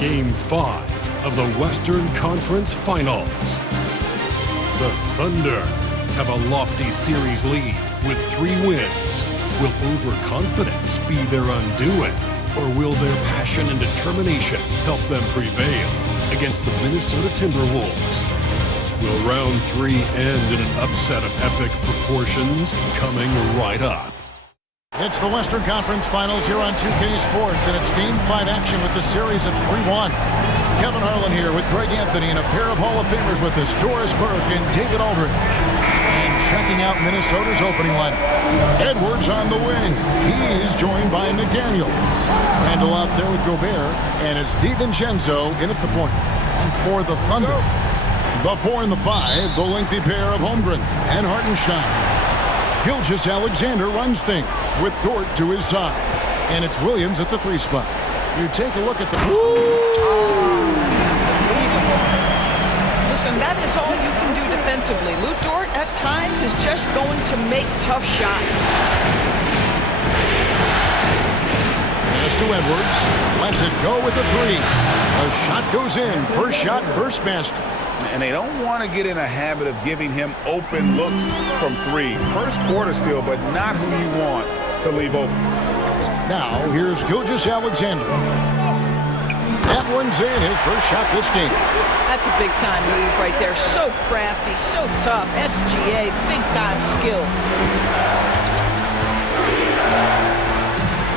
Game 5 of the Western Conference Finals. The Thunder have a lofty series lead with 3 wins. Will overconfidence be their undoing, or will their passion and determination help them prevail against the Minnesota Timberwolves? Will round 3 end in an upset of epic proportions? Coming right up. It's the Western Conference Finals here on 2K Sports, and it's Game 5 action with the series at 3-1. Kevin Harlan here with Greg Anthony and a pair of Hall of Famers with us, Doris Burke and David Aldridge. And checking out Minnesota's opening lineup. Edwards on the wing. He's joined by McDaniel. Randall out there with Gobert, and it's DiVincenzo in at the point. And for the Thunder, the 4 and the 5, the lengthy pair of Holmgren and Hartenstein. Gilgeous-Alexander runs things with Dort to his side. And it's Williams at the 3 spot. You take a look at the... Listen, that is all you can do defensively. Lou Dort, at times, is just going to make tough shots. Pass to Edwards. Lets it go with the 3. A shot goes in. First shot, first basket. And they don't want to get in a habit of giving him open looks from 3. First quarter still, but not who you want to leave open. Now, here's Gilgeous-Alexander. That one's in, his first shot this game. That's a big-time move right there. So crafty, so tough. SGA, big-time skill.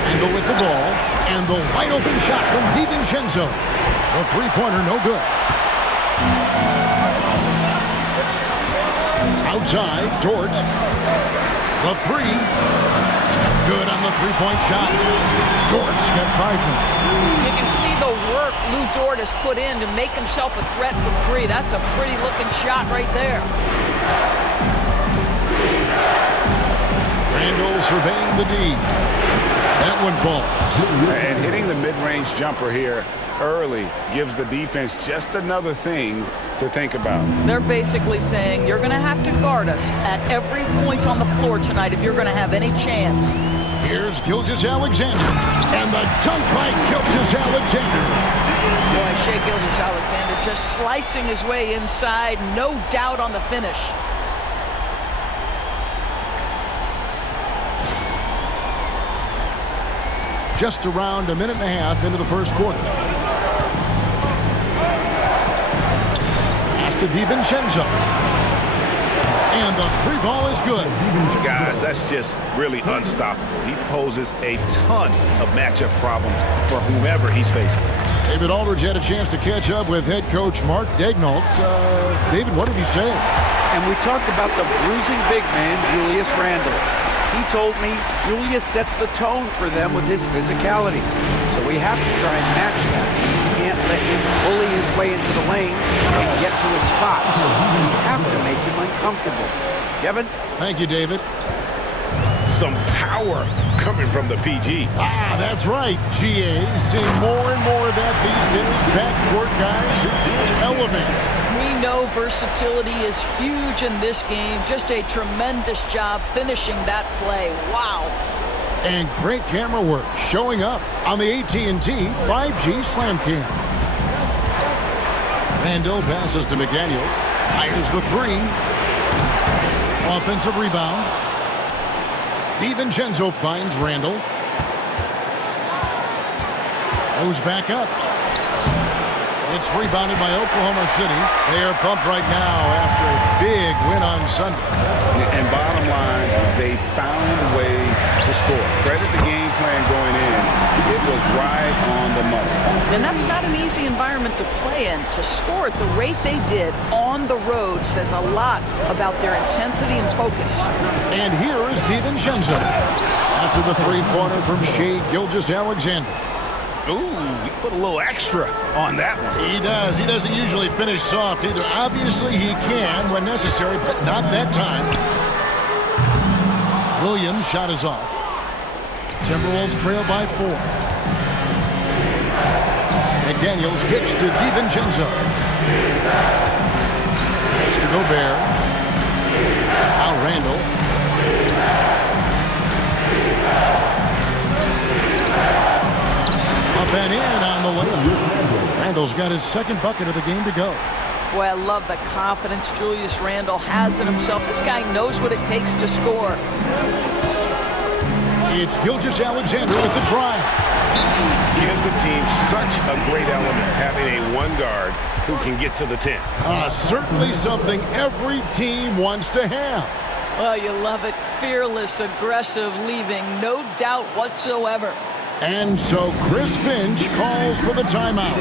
Randall with the ball, and the wide-open shot from DiVincenzo. The three-pointer, no good. Outside, Dort. The 3. Good on the three-point shot. Dort's got 5 minutes. You can see the work Lou Dort has put in to make himself a threat from 3. That's a pretty-looking shot right there. Randall surveying the D. That one falls. And hitting the mid-range jumper here early gives the defense just another thing to think about. They're basically saying you're going to have to guard us at every point on the floor tonight if you're going to have any chance. Here's Gilgeous-Alexander, and the dunk by Gilgeous-Alexander. Boy, Shai Gilgeous-Alexander just slicing his way inside, no doubt on the finish. Just around a minute and a half into the first quarter. Pass to DiVincenzo. And the three ball is good. Guys, that's just really unstoppable. He poses a ton of matchup problems for whomever he's facing. David Aldridge had a chance to catch up with head coach Mark Daignault. David, what did he say? And we talked about the bruising big man, Julius Randle. He told me Julius sets the tone for them with his physicality. So we have to try and match that. We can't let him bully his way into the lane and get to his spots. We have to make him uncomfortable. Kevin? Thank you, David. Some power coming from the PG. That's right. GA seeing more and more of that these days. Backcourt guys who can elevate. We know versatility is huge in this game. Just a tremendous job finishing that play. Wow. And great camera work showing up on the AT&T 5G Slam Cam. Randle passes to McDaniels. Fires the three. Offensive rebound. DiVincenzo finds Randle. Goes back up. It's rebounded by Oklahoma City. They are pumped right now after a big win on Sunday. And bottom line, they found ways to score. Credit the game plan going in. It was right on the money. And that's not an easy environment to play in. To score at the rate they did on the road says a lot about their intensity and focus. And here is DiVincenzo after the three-pointer from Shai Gilgeous-Alexander. Ooh, he put a little extra on that one. He does. He doesn't usually finish soft either. Obviously, he can when necessary, but not that time. Williams' shot is off. Timberwolves trail by 4. McDaniels kicks to DiVincenzo. Mr. Gobert. Now Randle. Up and in on the layup. Randle's got his second bucket of the game to go. Boy, I love the confidence Julius Randle has in himself. This guy knows what it takes to score. It's Gilgeous-Alexander with the drive. Gives the team such a great element, having a one guard who can get to the 10. Certainly something every team wants to have. Oh, you love it. Fearless, aggressive, leaving no doubt whatsoever. And so Chris Finch calls for the timeout.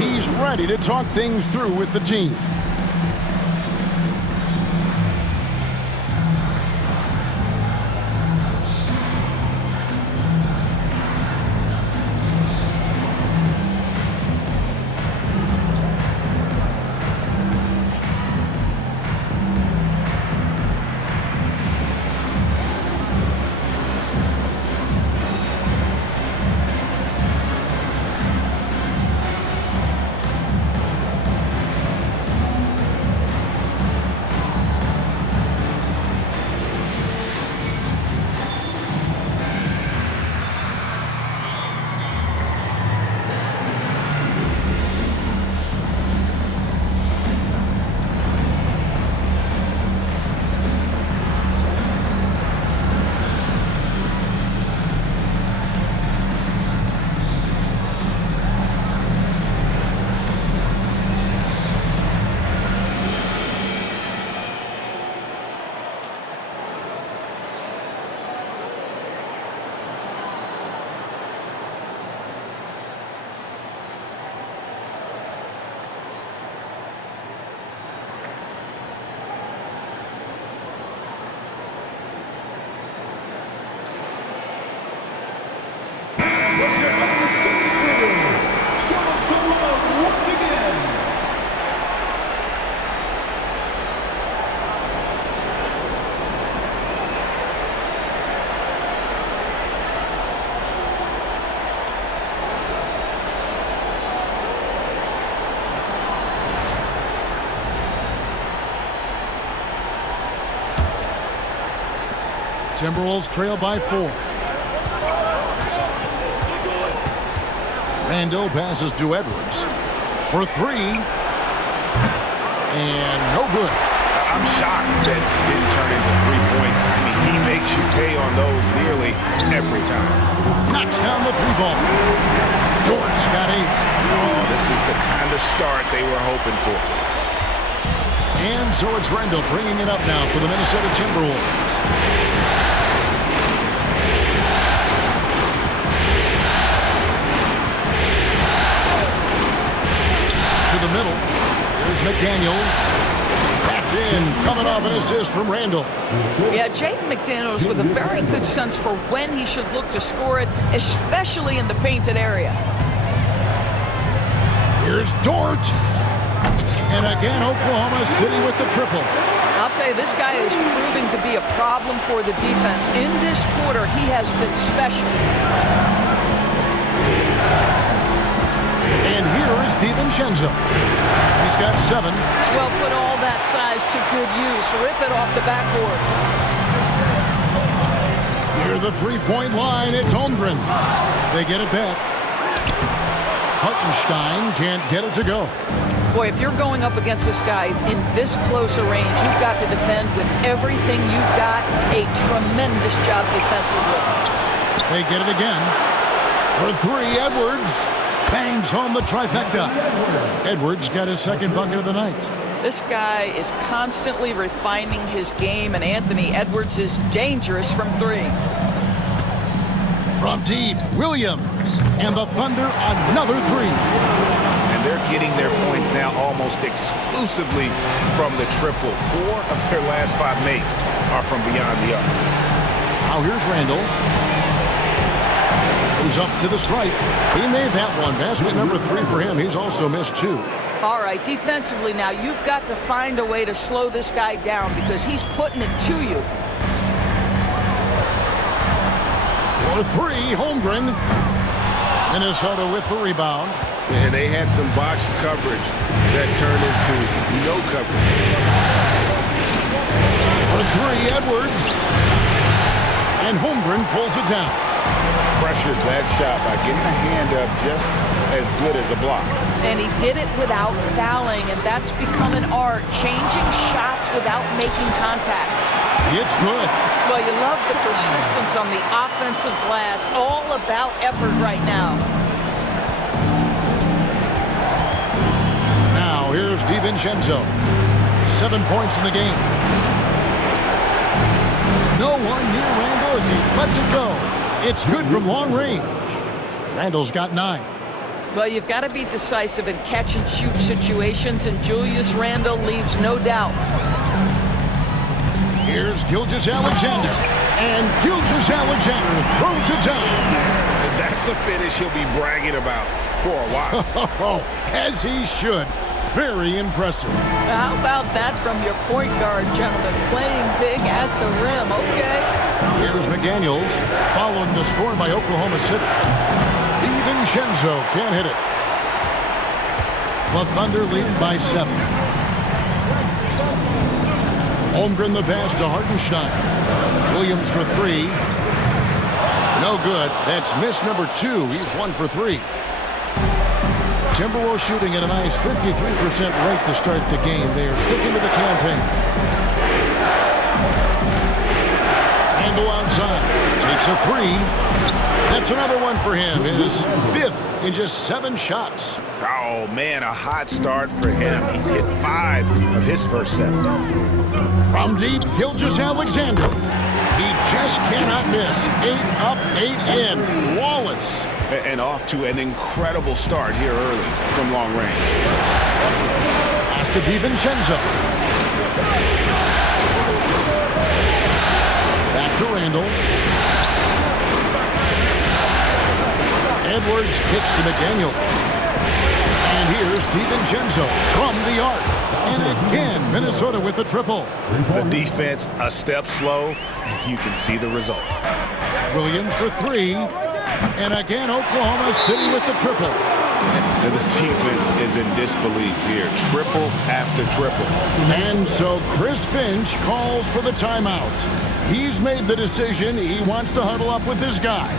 He's ready to talk things through with the team. Timberwolves trail by 4. Randle passes to Edwards for 3. And no good. I'm shocked that it didn't turn into 3 points. I mean, he makes you pay on those nearly every time. Knocks down the 3-ball. Dort's got 8. Oh, this is the kind of start they were hoping for. And so it's Randall bringing it up now for the Minnesota Timberwolves. To the middle. Here's McDaniels. That's in. Coming off an assist from Randall. Yeah, Jaden McDaniels with a very good sense for when he should look to score it, especially in the painted area. Here's Dort. And again, Oklahoma City with the triple. I'll tell you, this guy is proving to be a problem for the defense. In this quarter, he has been special. And here is DiVincenzo. He's got 7. Well, put all that size to good use. Rip it off the backboard. Near the three-point line, it's Holmgren. They get it back. Hartenstein can't get it to go. Boy, if you're going up against this guy in this close a range, you've got to defend with everything you've got. A tremendous job defensively. They get it again. For 3, Edwards bangs home the trifecta. Edwards got his second bucket of the night. This guy is constantly refining his game, and Anthony Edwards is dangerous from 3. From deep, Williams. And the Thunder another 3. And they're getting their points now almost exclusively from the triple. 4 of their last 5 makes are from beyond the arc. Now here's Randall. Goes up to the stripe. He made that one. Basket number 3 for him. He's also missed 2. All right, defensively now, you've got to find a way to slow this guy down because he's putting it to you. For 3, Holmgren. Minnesota with the rebound. And they had some botched coverage that turned into no coverage. For 3, Edwards. And Holmgren pulls it down. Pressured that shot by getting a hand up just as good as a block. And he did it without fouling, and that's become an art, changing shots without making contact. It's good. Well, you love the persistence on the offensive glass. All about effort right now. Now, here's DiVincenzo. 7 points in the game. No one near Randall as he lets it go. It's good from long range. Randall's got 9. Well, you've got to be decisive in catch-and-shoot situations, and Julius Randle leaves no doubt. Here's Gilgeous-Alexander. And Gilgeous-Alexander throws it down. That's a finish he'll be bragging about for a while. As he should. Very impressive. How about that from your point guard, gentlemen? Playing big at the rim, okay? Here's McDaniels, following the score by Oklahoma City. DiVincenzo can't hit it. The Thunder lead by 7. Holmgren the pass to Hartenstein. Williams for 3. No good. That's miss number 2. He's 1 for 3. Timberwolves shooting at a nice 53% rate to start the game. They are sticking to the campaign. Randall outside. Takes a 3. That's another one for him. His 5th in just 7 shots. Oh, man, a hot start for him. He's hit 5 of his first 7. From deep, Gilgeous-Alexander. He just cannot miss. 8 up, 8 in. Flawless. And off to an incredible start here early from long range. Pass to DiVincenzo. Back to Randall. Edwards kicks to McDaniel. And here's DiVincenzo from the arc. And again, Minnesota with the triple. The defense a step slow, and you can see the results. Williams for 3. And again, Oklahoma City with the triple. And the defense is in disbelief here. Triple after triple. And so Chris Finch calls for the timeout. He's made the decision. He wants to huddle up with his guys.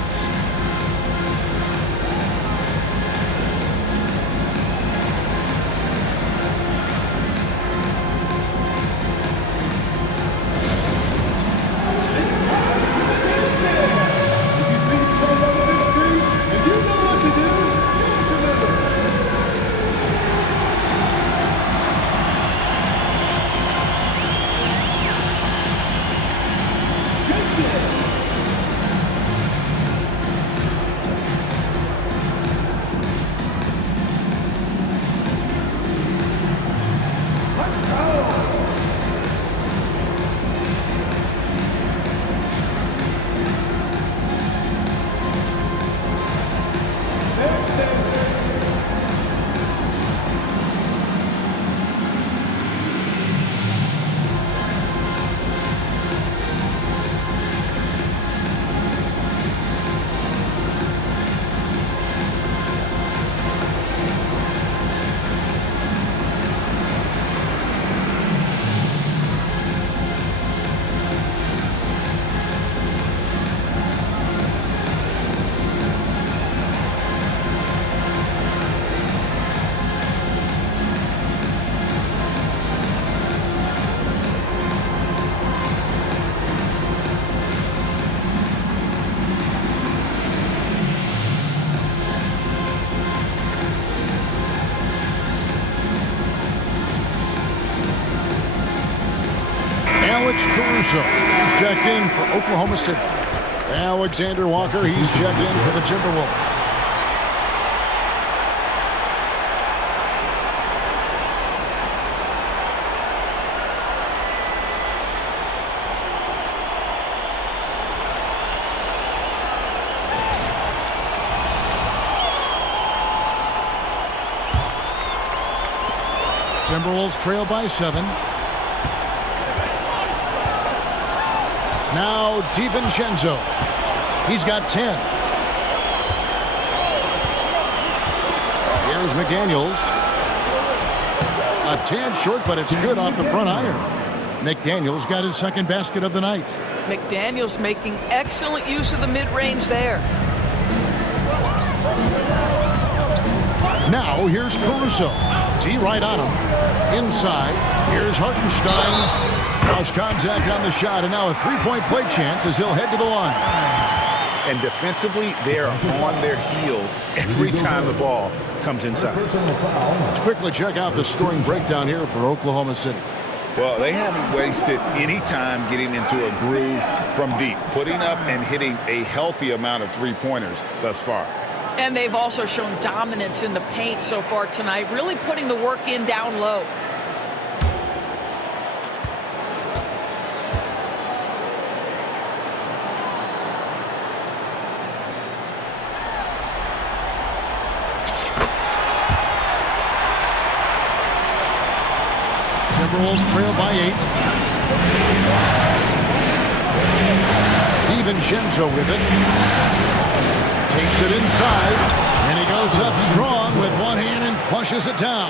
Caruso. He's checked in for Oklahoma City. Alexander Walker, he's checked in for the Timberwolves. Timberwolves trail by 7. Now DiVincenzo. He's got 10. Here's McDaniels. A tad short, but it's good off the front iron. McDaniels got his second basket of the night. McDaniels making excellent use of the mid-range there. Now here's Caruso. D right on him. Inside. Here's Hartenstein. Cross contact on the shot, and now a three-point play chance as he'll head to the line. And defensively, they're on their heels every time the ball comes inside. Let's quickly check out the scoring breakdown here for Oklahoma City. Well, they haven't wasted any time getting into a groove from deep, putting up and hitting a healthy amount of three-pointers thus far. And they've also shown dominance in the paint so far tonight, really putting the work in down low. Timberwolves trail by 8. DiVincenzo with it. Takes it inside, and he goes up strong with one hand and flushes it down.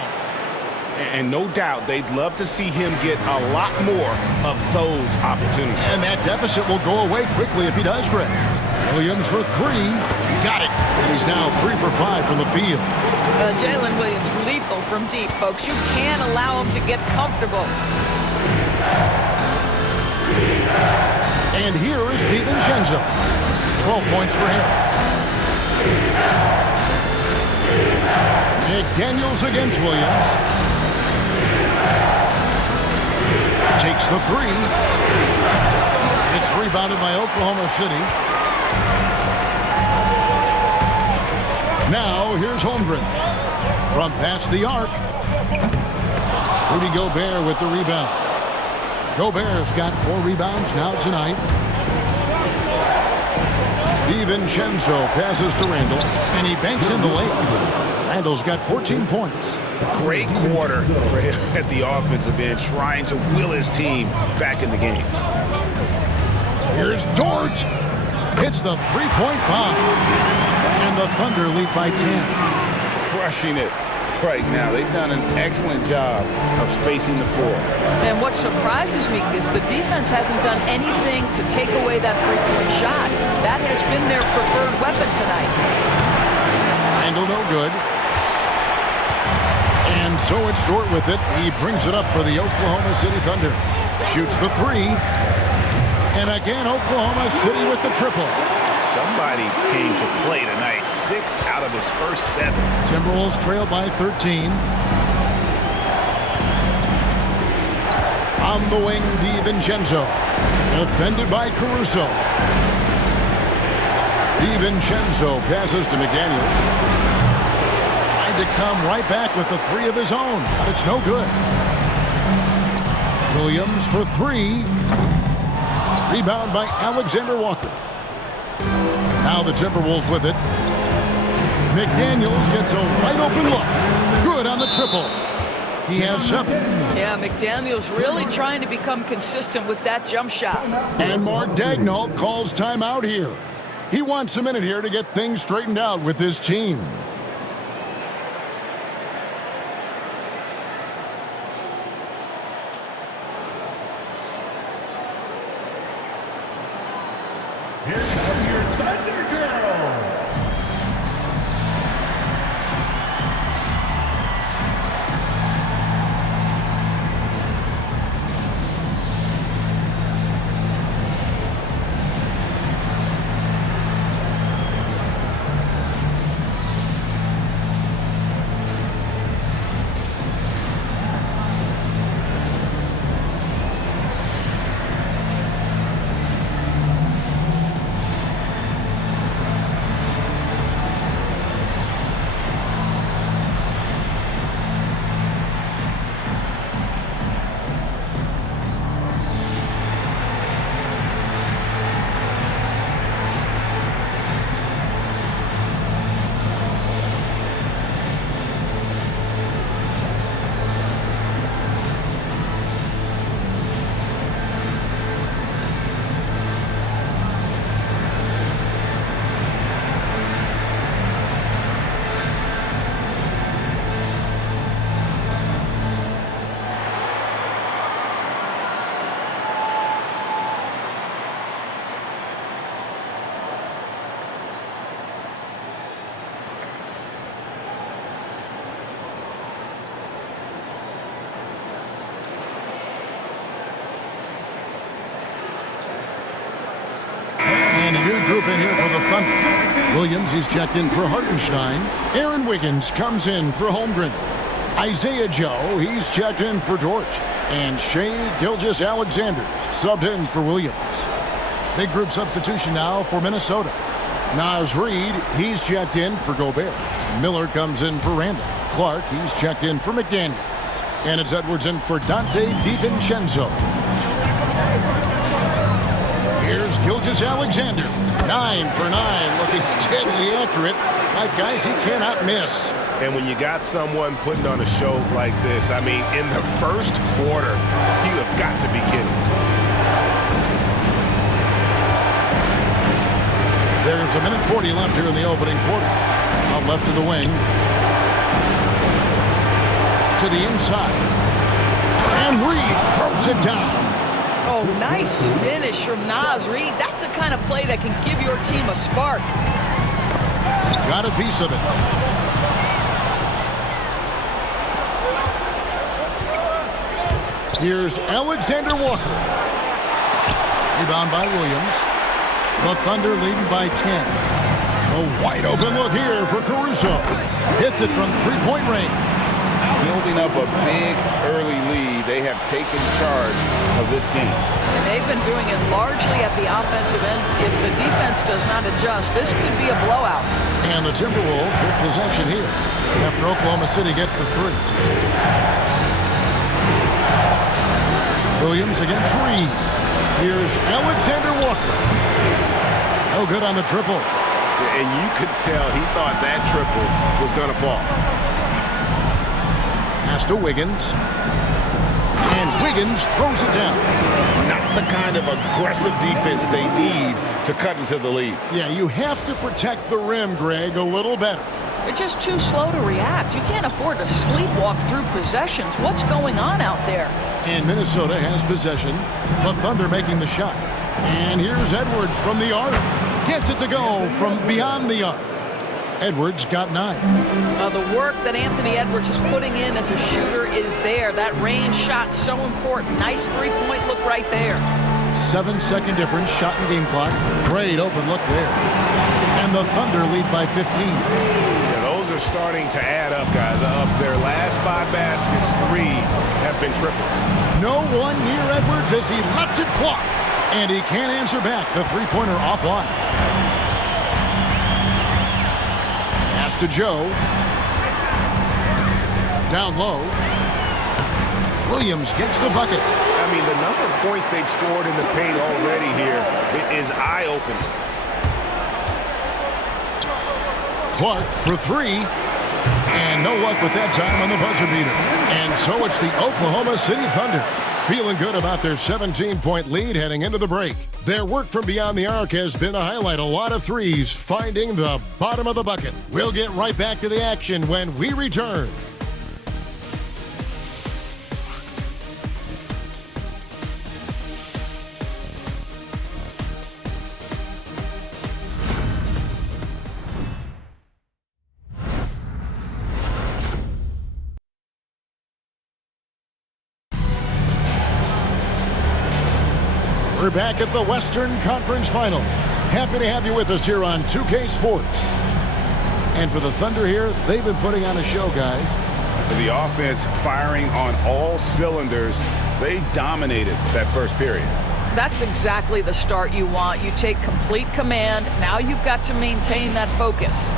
And no doubt they'd love to see him get a lot more of those opportunities. And that deficit will go away quickly if he does, Greg. Williams for 3. Got it. And he's now 3 for 5 from the field. Jalen Williams lethal from deep, folks. You can't allow him to get comfortable. And here is DiVincenzo. 12 points for him. McDaniels against Williams. Takes the 3. It's rebounded by Oklahoma City. Now here's Holmgren. From past the arc. Rudy Gobert with the rebound. Gobert's got 4 rebounds now tonight. DiVincenzo passes to Randall, and he banks in the layup. Randall's got 14 points. Great quarter for him at the offensive end, trying to will his team back in the game. Here's George. Hits the three-point bomb. And the Thunder lead by 10. Crushing it right now. They've done an excellent job of spacing the floor. And what surprises me is the defense hasn't done anything to take away that three-point shot. That has been their preferred weapon tonight. Randall no good. And so it's Dort with it. He brings it up for the Oklahoma City Thunder. Shoots the 3. And again, Oklahoma City with the triple. Somebody came to play tonight. 6 out of his first 7. Timberwolves trail by 13. On the wing, DiVincenzo. Defended by Caruso. DiVincenzo passes to McDaniels. Tried to come right back with the 3 of his own, but it's no good. Williams for 3. Rebound by Alexander Walker. Now the Timberwolves with it. McDaniels gets a wide open look. Good on the triple. He has 7. Yeah, McDaniels really trying to become consistent with that jump shot. And Mark Daigneault calls timeout here. He wants a minute here to get things straightened out with his team. Here comes your Thunder Girls. group in here for the Thunder. Williams, he's checked in for Hartenstein. Aaron Wiggins comes in for Holmgren. Isaiah Joe, he's checked in for Dort. And Shai Gilgeous-Alexander subbed in for Williams. Big group substitution now for Minnesota. Naz Reid, he's checked in for Gobert. Miller comes in for Randall. Clark, he's checked in for McDaniels. And it's Edwards in for Dante DiVincenzo. Here's Gilgeous-Alexander. 9 for 9, looking deadly accurate. Like guys, he cannot miss. And when you got someone putting on a show like this, I mean, in the first quarter, you have got to be kidding. There's 1:40 left here in the opening quarter. Out left of the wing. To the inside. And Reid throws it down. Oh, nice finish from Naz Reid. That's the kind of play that can give your team a spark. Got a piece of it. Here's Alexander Walker. Rebound by Williams. The Thunder leading by 10. A wide open look here for Caruso. Hits it from three-point range. Building up a big early lead, they have taken charge of this game. And they've been doing it largely at the offensive end. If the defense does not adjust, this could be a blowout. And the Timberwolves with possession here after Oklahoma City gets the three. Williams against Reid. Here's Alexander Walker. No good on the triple. And you could tell he thought that triple was going to fall. Pass to Wiggins. And Wiggins throws it down. Not the kind of aggressive defense they need to cut into the lead. Yeah, you have to protect the rim, Greg, a little better. They're just too slow to react. You can't afford to sleepwalk through possessions. What's going on out there? And Minnesota has possession. The Thunder making the shot. And here's Edwards from the arc. Gets it to go from beyond the arc. Edwards got 9. The work that Anthony Edwards is putting in as a shooter is there. That range shot so important. Nice three-point look right there. 7-second difference, shot and game clock. Great open look there. And the Thunder lead by 15. Yeah, those are starting to add up, guys. Up their last 5 baskets, 3 have been triples. No one near Edwards as he lets it fly. And he can't answer back. The three-pointer offline. Pass to Joe. Down low. Williams gets the bucket. I mean, the number of points they've scored in the paint already here is eye-opening. Clark for 3. And no luck with that time on the buzzer beater. And so it's the Oklahoma City Thunder feeling good about their 17-point lead heading into the break. Their work from beyond the arc has been a highlight. A lot of threes finding the bottom of the bucket. We'll get right back to the action when we return. We're back at the Western Conference Final. Happy to have you with us here on 2K Sports. And for the Thunder here, they've been putting on a show, guys. For the offense firing on all cylinders, they dominated that first period. That's exactly the start you want. You take complete command. Now you've got to maintain that focus.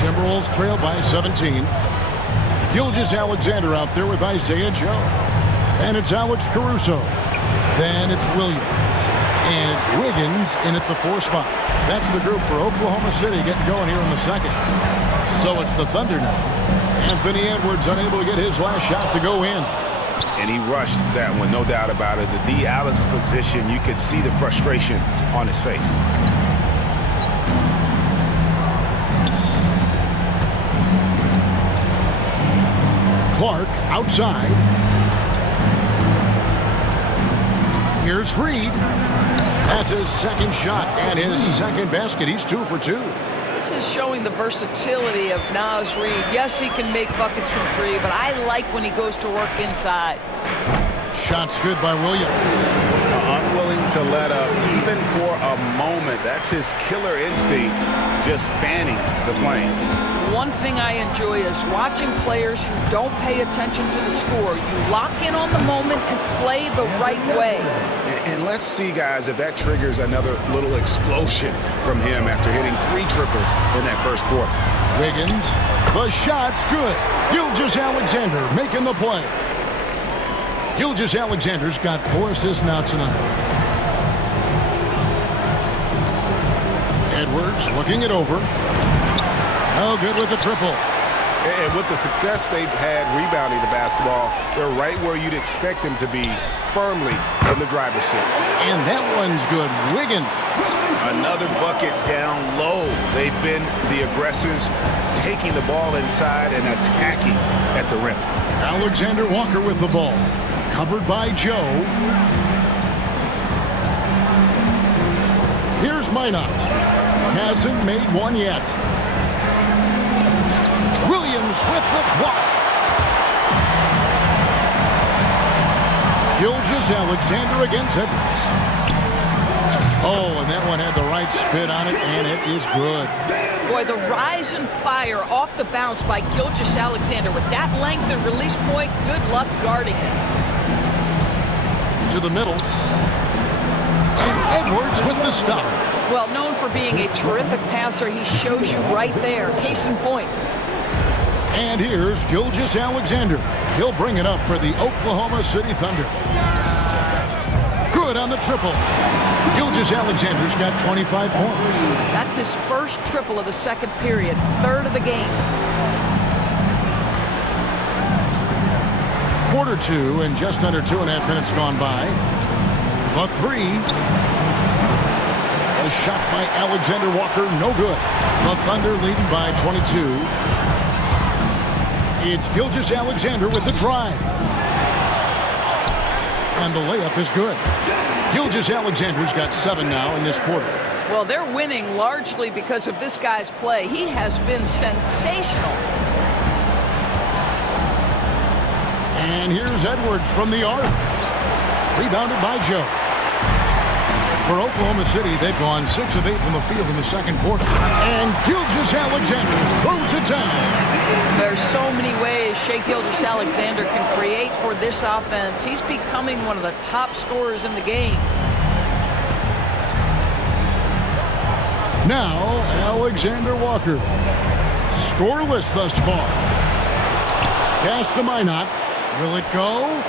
Timberwolves trail by 17. Gilgeous-Alexander out there with Isaiah Joe. And it's Alex Caruso. Then it's Williams. And it's Wiggins in at the 4 spot. That's the group for Oklahoma City getting going here in the second. So it's the Thunder now. Anthony Edwards unable to get his last shot to go in. And he rushed that one, no doubt about it. The D out of position, you could see the frustration on his face. Clark outside. Here's Reid. That's his second shot and his second basket. He's 2 for 2. This is showing the versatility of Naz Reid. Yes, he can make buckets from 3, but I like when he goes to work inside. Shot's good by Williams. Unwilling to let up even for a moment. That's his killer instinct, just fanning the flame. One thing I enjoy is watching players who don't pay attention to the score. You lock in on the moment and play the right way. And let's see, guys, if that triggers another little explosion from him after hitting 3 triples in that first quarter. Wiggins, the shot's good. Gilgeous-Alexander making the play. Gilgeous-Alexander's got 4 assists now tonight. Edwards looking it over. No good with the triple. And with the success they've had rebounding the basketball, they're right where you'd expect them to be, firmly in the driver's seat. And that one's good. Wiggins. Another bucket down low. They've been the aggressors, taking the ball inside and attacking at the rim. Alexander Walker with the ball. Covered by Joe. Here's Minot. Hasn't made one yet. Williams with the block. Gilgeous-Alexander against Edwards. Oh, and that one had the right spin on it, and it is good. Boy, the rise and fire off the bounce by Gilgeous-Alexander. With that length and release point, good luck guarding it. To the middle. And Edwards with the stuff. Well, known for being a terrific passer, he shows you right there. Case in point. And here's Gilgeous-Alexander. He'll bring it up for the Oklahoma City Thunder. Good on the triple. Gilgeous-Alexander's got 25 points. That's his first triple of the second period, third of the game. Quarter 2 and just under 2.5 minutes gone by. The 3. A shot by Alexander Walker, no good. The Thunder leading by 22. It's Gilgeous-Alexander with the drive. And the layup is good. Gilgeous-Alexander's got 7 now in this quarter. Well, they're winning largely because of this guy's play. He has been sensational. And here's Edwards from the arc. Rebounded by Joe. For Oklahoma City, they've gone 6 of 8 from the field in the second quarter. And Gilgeous-Alexander throws it down. There's so many ways Shai Gilgeous-Alexander can create for this offense. He's becoming one of the top scorers in the game. Now, Alexander Walker. Scoreless thus far. Pass to Minot. Will it go?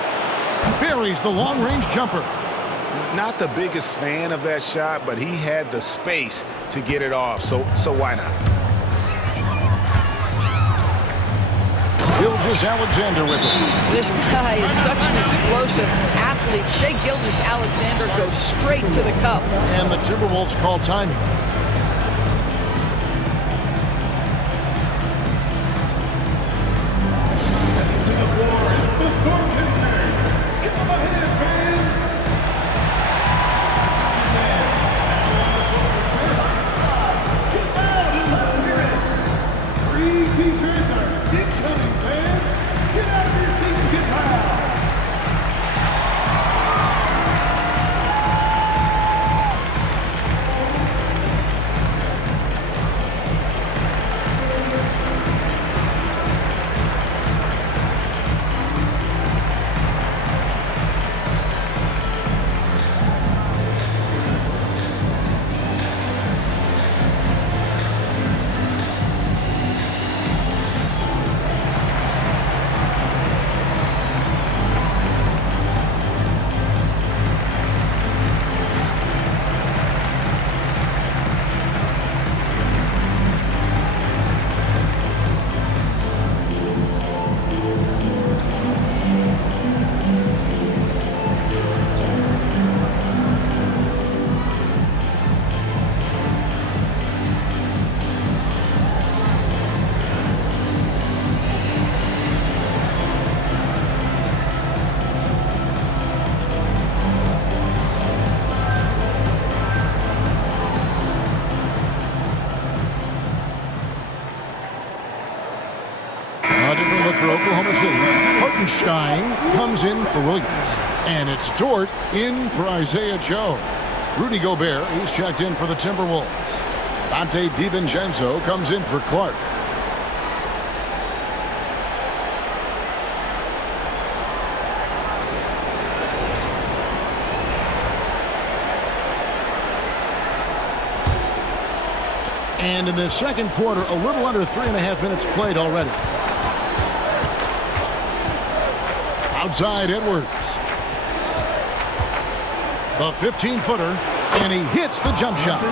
Buries the long-range jumper. Not the biggest fan of that shot, but he had the space to get it off, so why not? Gilgeous-Alexander with it. This guy is such an explosive athlete. Shai Gilgeous-Alexander goes straight to the cup. And the Timberwolves call timing. Hartenstein comes in for Williams. And it's Dort in for Isaiah Joe. Rudy Gobert, he's checked in for the Timberwolves. Dante DiVincenzo comes in for Clark. And in the second quarter, a little under 3.5 minutes played already. Outside Edwards. The 15-footer, and he hits the jump shot.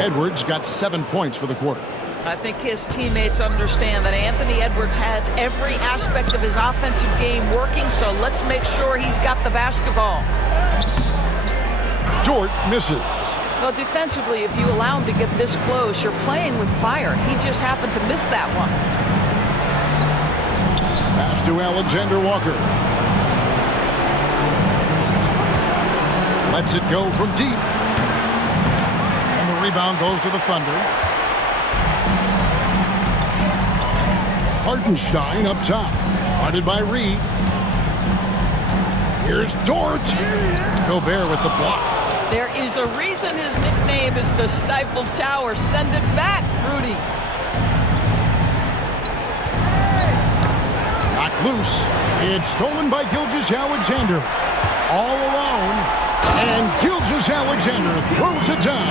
Edwards got 7 points for the quarter. I think his teammates understand that Anthony Edwards has every aspect of his offensive game working, so let's make sure he's got the basketball. Dort misses. Well, defensively, if you allow him to get this close, you're playing with fire. He just happened to miss that one. Pass to Alexander Walker. Lets it go from deep. And the rebound goes to the Thunder. Hartenstein up top. Guarded by Reed. Here's Dort. Gobert with the block. There is a reason his nickname is the Stifle Tower. Send it back, Rudy. Knocked loose. It's stolen by Gilgeous-Alexander. All alone. And Gilgeous-Alexander throws it down.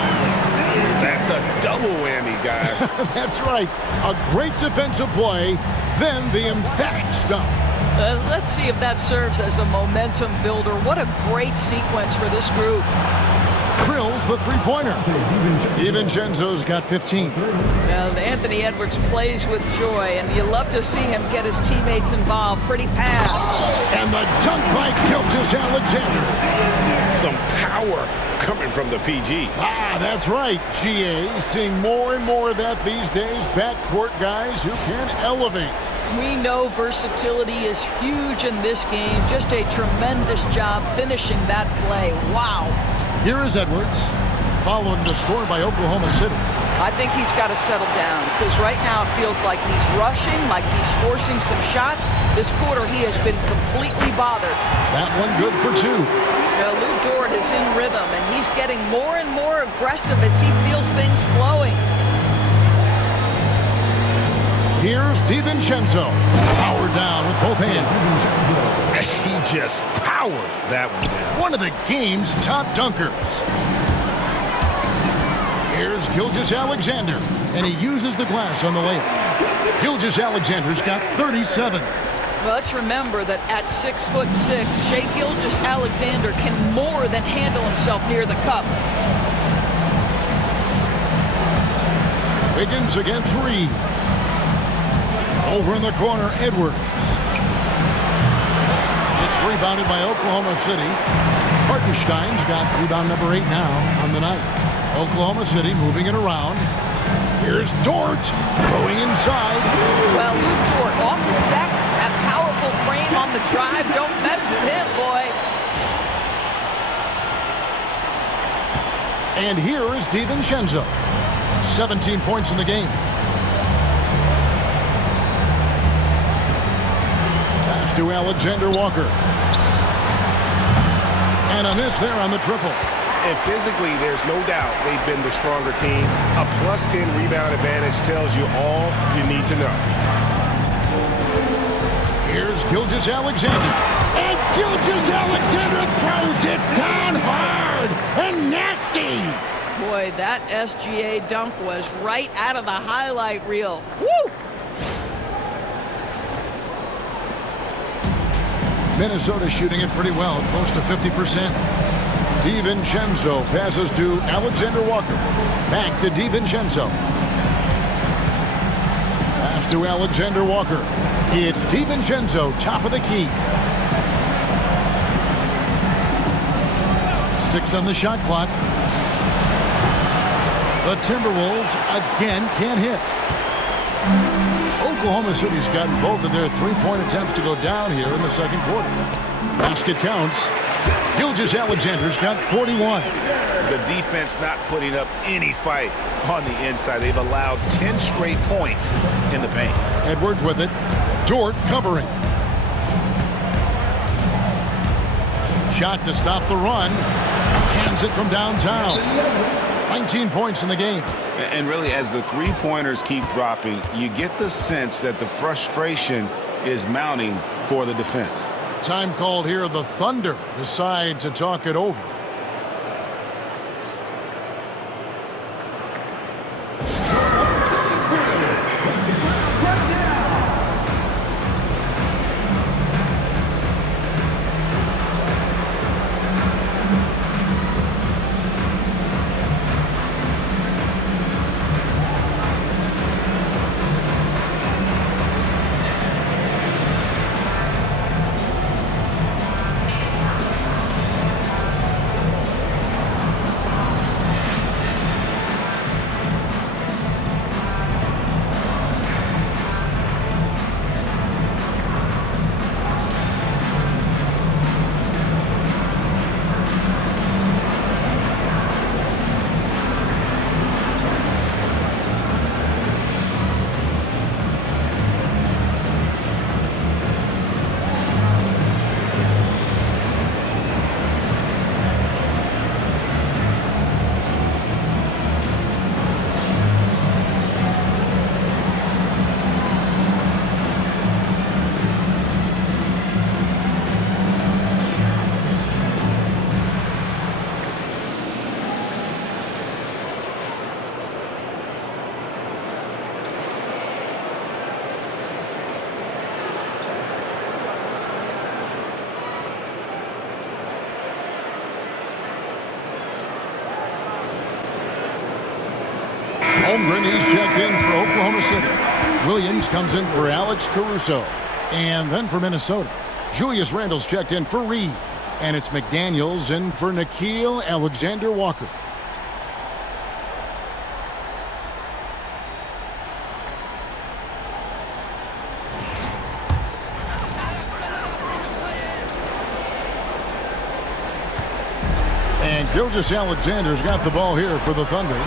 That's a double whammy, guys. That's right. A great defensive play, then the emphatic stuff. Let's see if that serves as a momentum builder. What a great sequence for this group. Drills the three-pointer. DiVincenzo's got 15. Now, Anthony Edwards plays with joy, and you love to see him get his teammates involved. Pretty pass. And the dunk by Gilgeous-Alexander. Some power coming from the PG. That's right, GA. Seeing more and more of that these days. Backcourt guys who can elevate. We know versatility is huge in this game. Just a tremendous job finishing that play. Wow. Here is Edwards, followed to score by Oklahoma City. I think he's got to settle down because right now it feels like he's rushing, like he's forcing some shots. This quarter he has been completely bothered. That one good for 2. Now, Lou Dort is in rhythm, and he's getting more and more aggressive as he feels things flowing. Here's DiVincenzo, powered down with both hands. He just powered that one down. One of the game's top dunkers. Here's Gilgeous-Alexander, and he uses the glass on the layup. Gilgeous-Alexander's got 37. Well, let's remember that at 6'6", Shai Gilgeous-Alexander can more than handle himself near the cup. Wiggins against Reed. Over in the corner, Edwards. It's rebounded by Oklahoma City. Hartenstein's got rebound number 8 now on the night. Oklahoma City moving it around. Here's Dort going inside. Well, Lou Dort off the deck. That powerful frame on the drive. Don't mess with him, boy. And here is DiVincenzo. 17 points in the game. Pass to Alexander Walker. And a miss there on the triple. And physically, there's no doubt they've been the stronger team. A +10 rebound advantage tells you all you need to know. Here's Gilgeous-Alexander. And Gilgeous-Alexander throws it down hard and nasty. Boy, that SGA dunk was right out of the highlight reel. Woo! Minnesota shooting it pretty well, close to 50%. DiVincenzo passes to Alexander Walker. Back to DiVincenzo. Pass to Alexander Walker. It's DiVincenzo, top of the key. 6 on the shot clock. The Timberwolves again can't hit. Oklahoma City's gotten both of their three-point attempts to go down here in the second quarter. Basket counts. Gilgeous-Alexander's got 41. The defense not putting up any fight on the inside. They've allowed 10 straight points in the paint. Edwards with it. Dort covering. Shot to stop the run. Cans it from downtown. 19 points in the game. And really, as the three-pointers keep dropping, you get the sense that the frustration is mounting for the defense. Time called here. The Thunder decide to talk it over. Holmgren, he's checked in for Oklahoma City. Williams comes in for Alex Caruso. And then for Minnesota, Julius Randle's checked in for Reed. And it's McDaniels in for Nickeil Alexander-Walker. And Gilgeous-Alexander's got the ball here for the Thunder.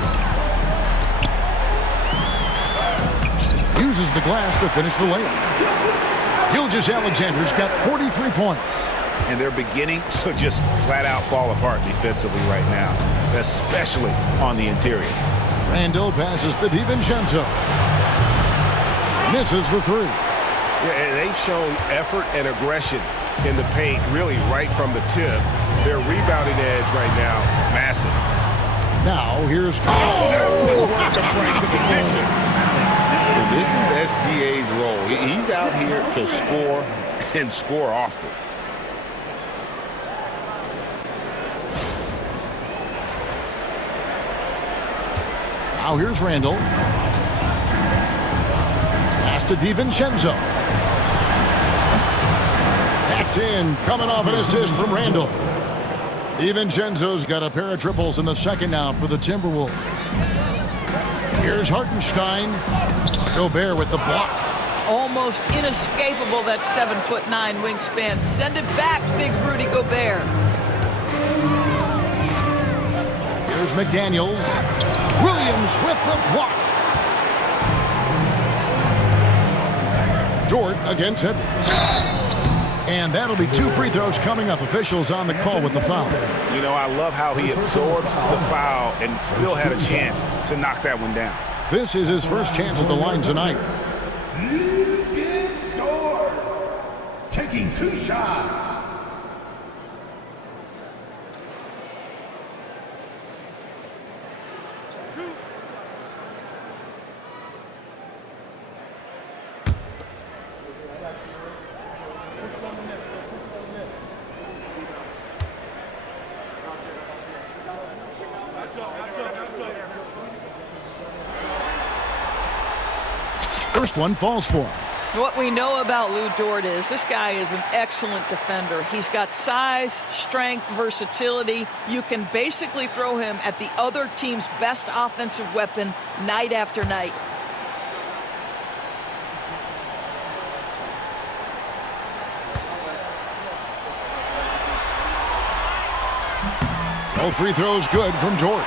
Uses the glass to finish the layup. Gilgeous-Alexander's got 43 points. And they're beginning to just flat-out fall apart defensively right now, especially on the interior. Randle passes to DiVincenzo. Misses the three. Yeah, and they've shown effort and aggression in the paint, really right from the tip. Their rebounding edge right now, massive. Now here's... That was worth the price of admission. This is SGA's role. He's out here to score and score often. Now here's Randle. Pass to DiVincenzo. That's in. Coming off an assist from Randle. DiVincenzo's got a pair of triples in the second now for the Timberwolves. Here's Hartenstein. Gobert with the block. Almost inescapable, that 7'9" wingspan. Send it back, big Rudy Gobert. Here's McDaniels. Williams with the block. Dort against Edwards. And that'll be 2 free throws coming up. Officials on the call with the foul. You know, I love how he absorbs the foul and still had a chance to knock that one down. This is his first chance at the line tonight. It's Dort taking 2 shots. First one falls for him. What we know about Lou Dort is this guy is an excellent defender. He's got size, strength, versatility. You can basically throw him at the other team's best offensive weapon night after night. All free throws good from Dort.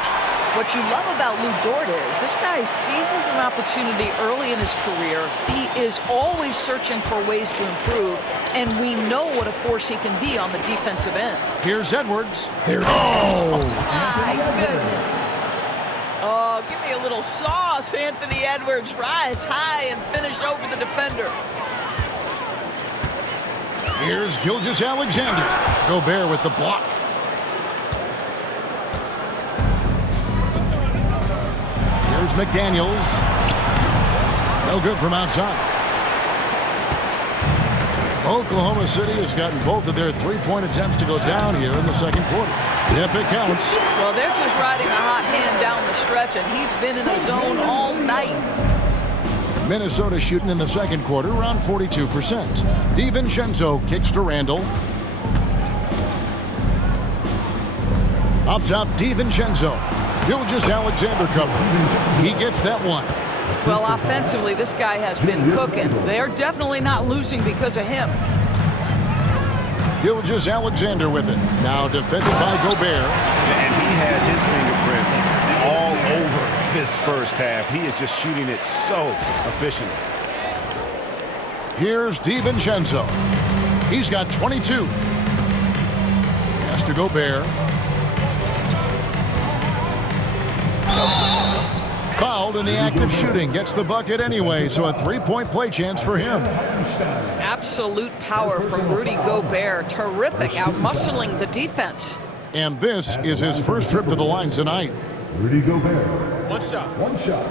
What you love about Lou Dort is this guy seizes an opportunity early in his career. He is always searching for ways to improve, and we know what a force he can be on the defensive end. Here's Edwards. Oh, my goodness. Oh, give me a little sauce, Anthony Edwards. Rise high and finish over the defender. Here's Gilgeous-Alexander. Gobert with the block. Here's McDaniels. No good from outside. Oklahoma City has gotten both of their three-point attempts to go down here in the second quarter. Yep, it counts. Well, they're just riding a hot hand down the stretch, and he's been in the zone all night. Minnesota shooting in the second quarter around 42%. DiVincenzo kicks to Randall. Up top, DiVincenzo. Gilgeous-Alexander cover. He gets that one. Well, offensively, this guy has been cooking. They're definitely not losing because of him. Gilgeous-Alexander with it. Now defended by Gobert. And he has his fingerprints all over this first half. He is just shooting it so efficiently. Here's DiVincenzo. He's got 22. Pass to Gobert. Fouled in the act of shooting. Gets the bucket anyway, so a three-point play chance for him. Absolute power from Rudy Gobert. Terrific, out-muscling the defense. And this is his first trip to the line tonight. Rudy Gobert. One shot. One shot.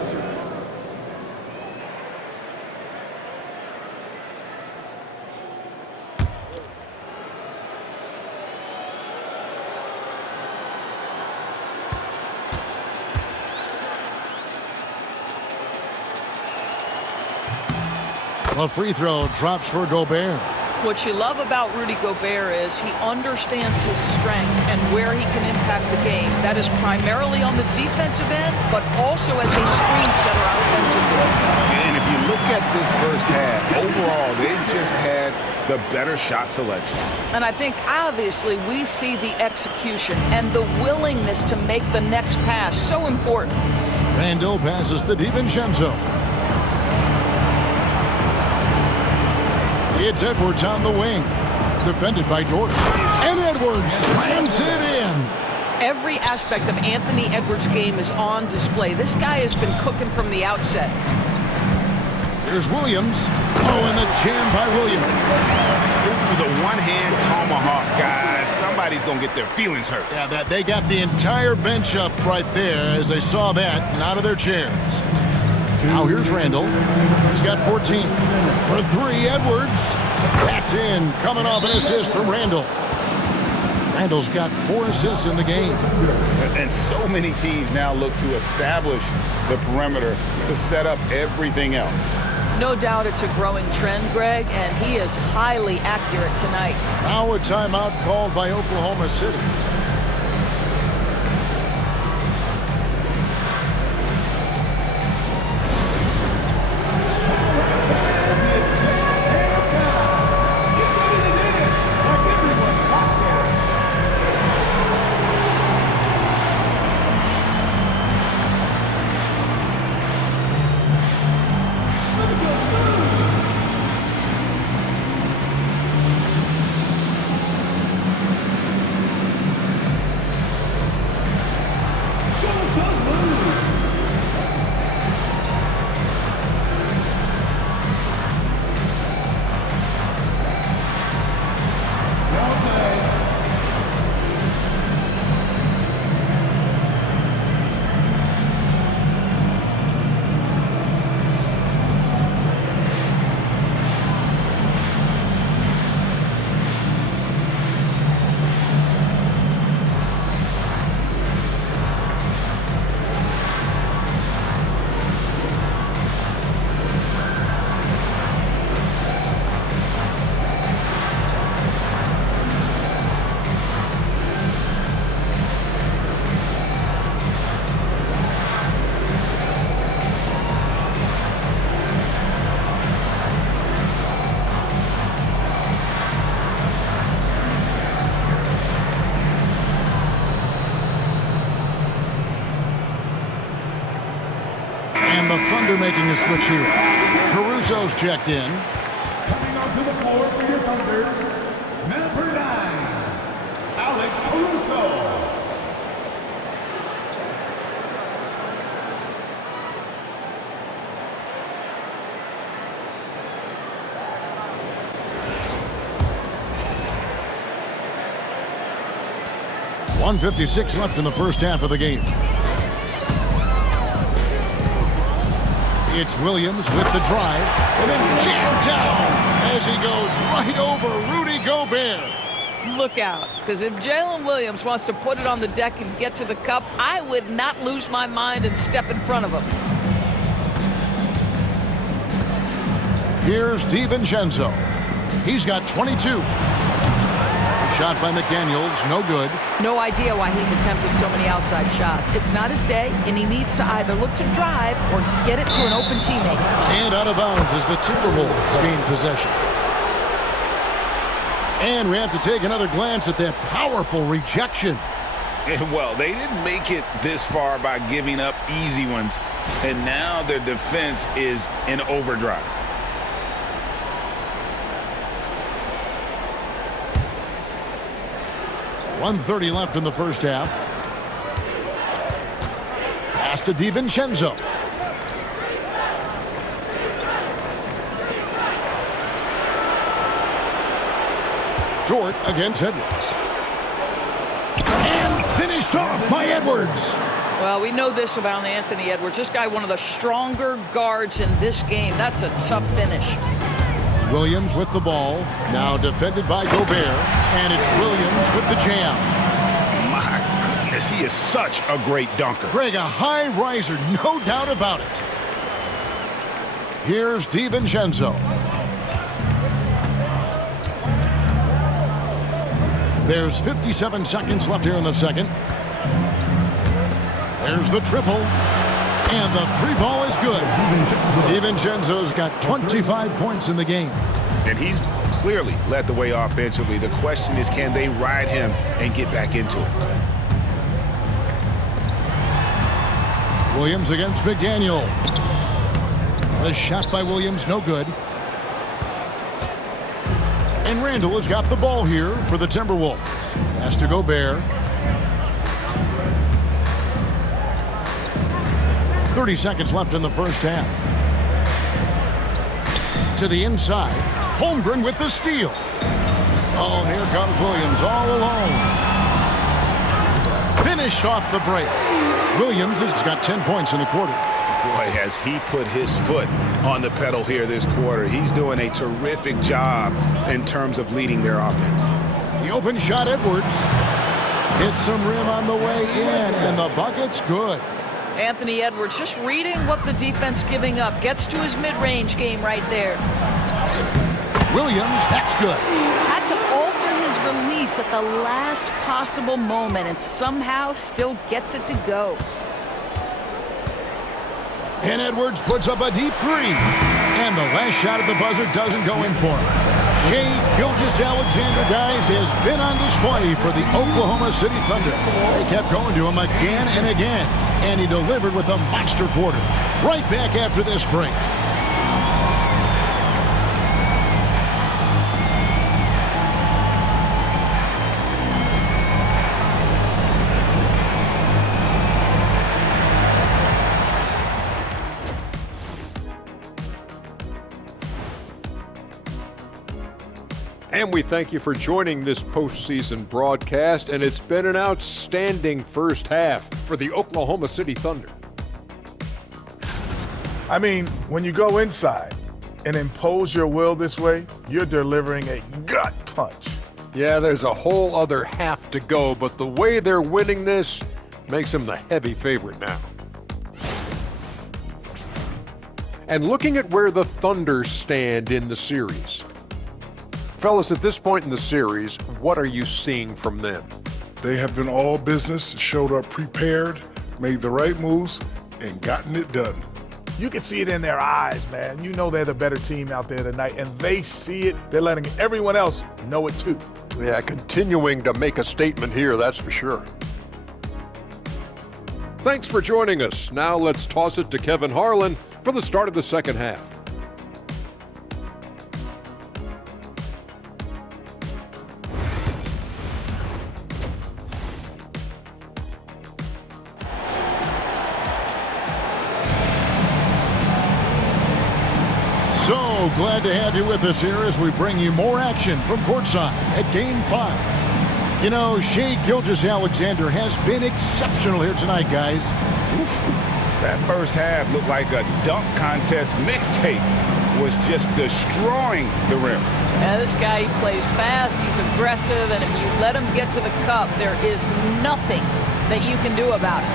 A free throw drops for Gobert. What you love about Rudy Gobert is he understands his strengths and where he can impact the game. That is primarily on the defensive end, but also as a screen setter offensively. And if you look at this first half, overall, they've just had the better shot selection. And I think, obviously, we see the execution and the willingness to make the next pass so important. Randall passes to DiVincenzo. It's Edwards on the wing. Defended by Dort. And Edwards slams it in. Every aspect of Anthony Edwards' game is on display. This guy has been cooking from the outset. Here's Williams. Oh, and the jam by Williams. Ooh, the one-hand tomahawk, guys. Somebody's going to get their feelings hurt. Yeah, they got the entire bench up right there as they saw that and out of their chairs. Now here's Randall. He's got 14. For three, Edwards. That's in. Coming off an assist from Randall. Randall's got 4 assists in the game. And so many teams now look to establish the perimeter to set up everything else. No doubt it's a growing trend, Greg, and he is highly accurate tonight. Now a timeout called by Oklahoma City. And the Thunder making a switch here. Caruso's checked in. Coming onto the floor for your Thunder, number 9, Alex Caruso. .156 left in the first half of the game. It's Williams with the drive, and then jammed down as he goes right over Rudy Gobert. Look out, because if Jalen Williams wants to put it on the deck and get to the cup, I would not lose my mind and step in front of him. Here's DiVincenzo. He's got 22. Shot by McDaniels, no good. No idea why he's attempting so many outside shots. It's not his day, and he needs to either look to drive or get it to an open teammate. And out of bounds as the Timberwolves gain possession. And we have to take another glance at that powerful rejection. And well, they didn't make it this far by giving up easy ones, and now their defense is in overdrive. .130 left in the first half. Pass to DiVincenzo. Dort against Edwards. And finished off by Edwards. Well, we know this about Anthony Edwards. This guy, one of the stronger guards in this game. That's a tough finish. Williams with the ball, now defended by Gobert, and it's Williams with the jam. My goodness, he is such a great dunker. Greg, a high riser, no doubt about it. Here's DiVincenzo. There's 57 seconds left here in the second. There's the triple. And the three ball is good. DiVincenzo's got 25 points in the game. And he's clearly led the way offensively. The question is, can they ride him and get back into it? Williams against McDaniel. The shot by Williams, no good. And Randall has got the ball here for the Timberwolves. Pass to Gobert. 30 seconds left in the first half. To the inside. Holmgren with the steal. Oh, here comes Williams all alone. Finished off the break. Williams has got 10 points in the quarter. Boy, has he put his foot on the pedal here this quarter. He's doing a terrific job in terms of leading their offense. The open shot, Edwards. Hits some rim on the way in, and the bucket's good. Anthony Edwards just reading what the defense giving up. Gets to his mid-range game right there. Williams, that's good. Had to alter his release at the last possible moment and somehow still gets it to go. And Edwards puts up a deep three. And the last shot at the buzzer doesn't go in for him. Shai Gilgeous-Alexander, guys, has been on display for the Oklahoma City Thunder. They kept going to him again and again, and he delivered with a monster quarter. Right back after this break. And we thank you for joining this postseason broadcast, and it's been an outstanding first half for the Oklahoma City Thunder. I mean, when you go inside and impose your will this way, you're delivering a gut punch. Yeah, there's a whole other half to go, but the way they're winning this makes them the heavy favorite now. And looking at where the Thunder stand in the series. Fellas, at this point in the series, what are you seeing from them? They have been all business, showed up prepared, made the right moves, and gotten it done. You can see it in their eyes, man. You know they're the better team out there tonight, and they see it. They're letting everyone else know it too. Yeah, continuing to make a statement here, that's for sure. Thanks for joining us. Now let's toss it to Kevin Harlan for the start of the second half. So glad to have you with us here as we bring you more action from courtside at Game 5. You know, Shai Gilgeous-Alexander has been exceptional here tonight, guys. That first half looked like a dunk contest mixtape. Was just destroying the rim. Yeah, this guy, he plays fast, he's aggressive, and if you let him get to the cup, there is nothing that you can do about it.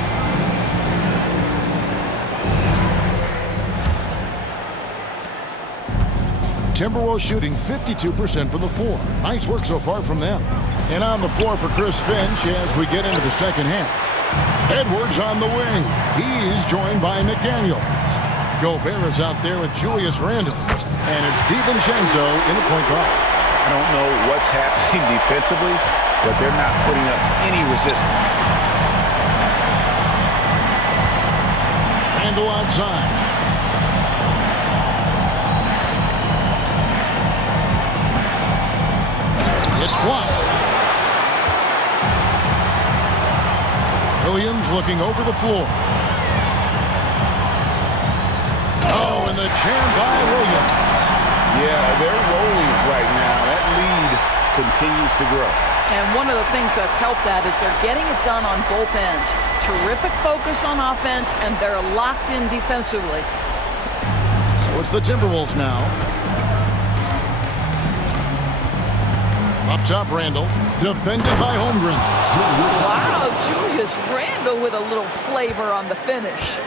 Timberwolves shooting 52% from the floor. Nice work so far from them. And on the floor for Chris Finch as we get into the second half. Edwards on the wing. He's joined by McDaniels. Gobert is out there with Julius Randle. And it's DiVincenzo in the point guard. I don't know what's happening defensively, but they're not putting up any resistance. Randle outside. It's blocked. Williams looking over the floor. Oh, and the jam by Williams. Yeah, they're rolling right now. That lead continues to grow. And one of the things that's helped that is they're getting it done on both ends. Terrific focus on offense, and they're locked in defensively. So it's the Timberwolves now. Up top, Randle, defended by Holmgren. Wow, Julius Randle with a little flavor on the finish.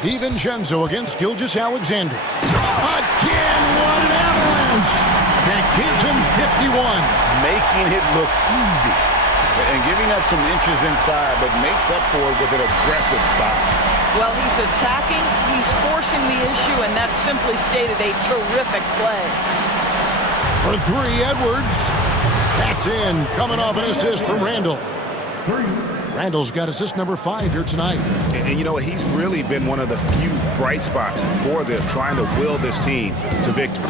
DiVincenzo against Gilgeous-Alexander. Again, what an avalanche! That gives him 51. Making it look easy. And giving up some inches inside, but makes up for it with an aggressive style. Well, he's attacking, he's forcing the issue, and that's simply stated a terrific play. For three, Edwards. That's in, coming off an assist from Randle. Randle's got assist number 5 here tonight. And you know what? He's really been one of the few bright spots for them, trying to will this team to victory.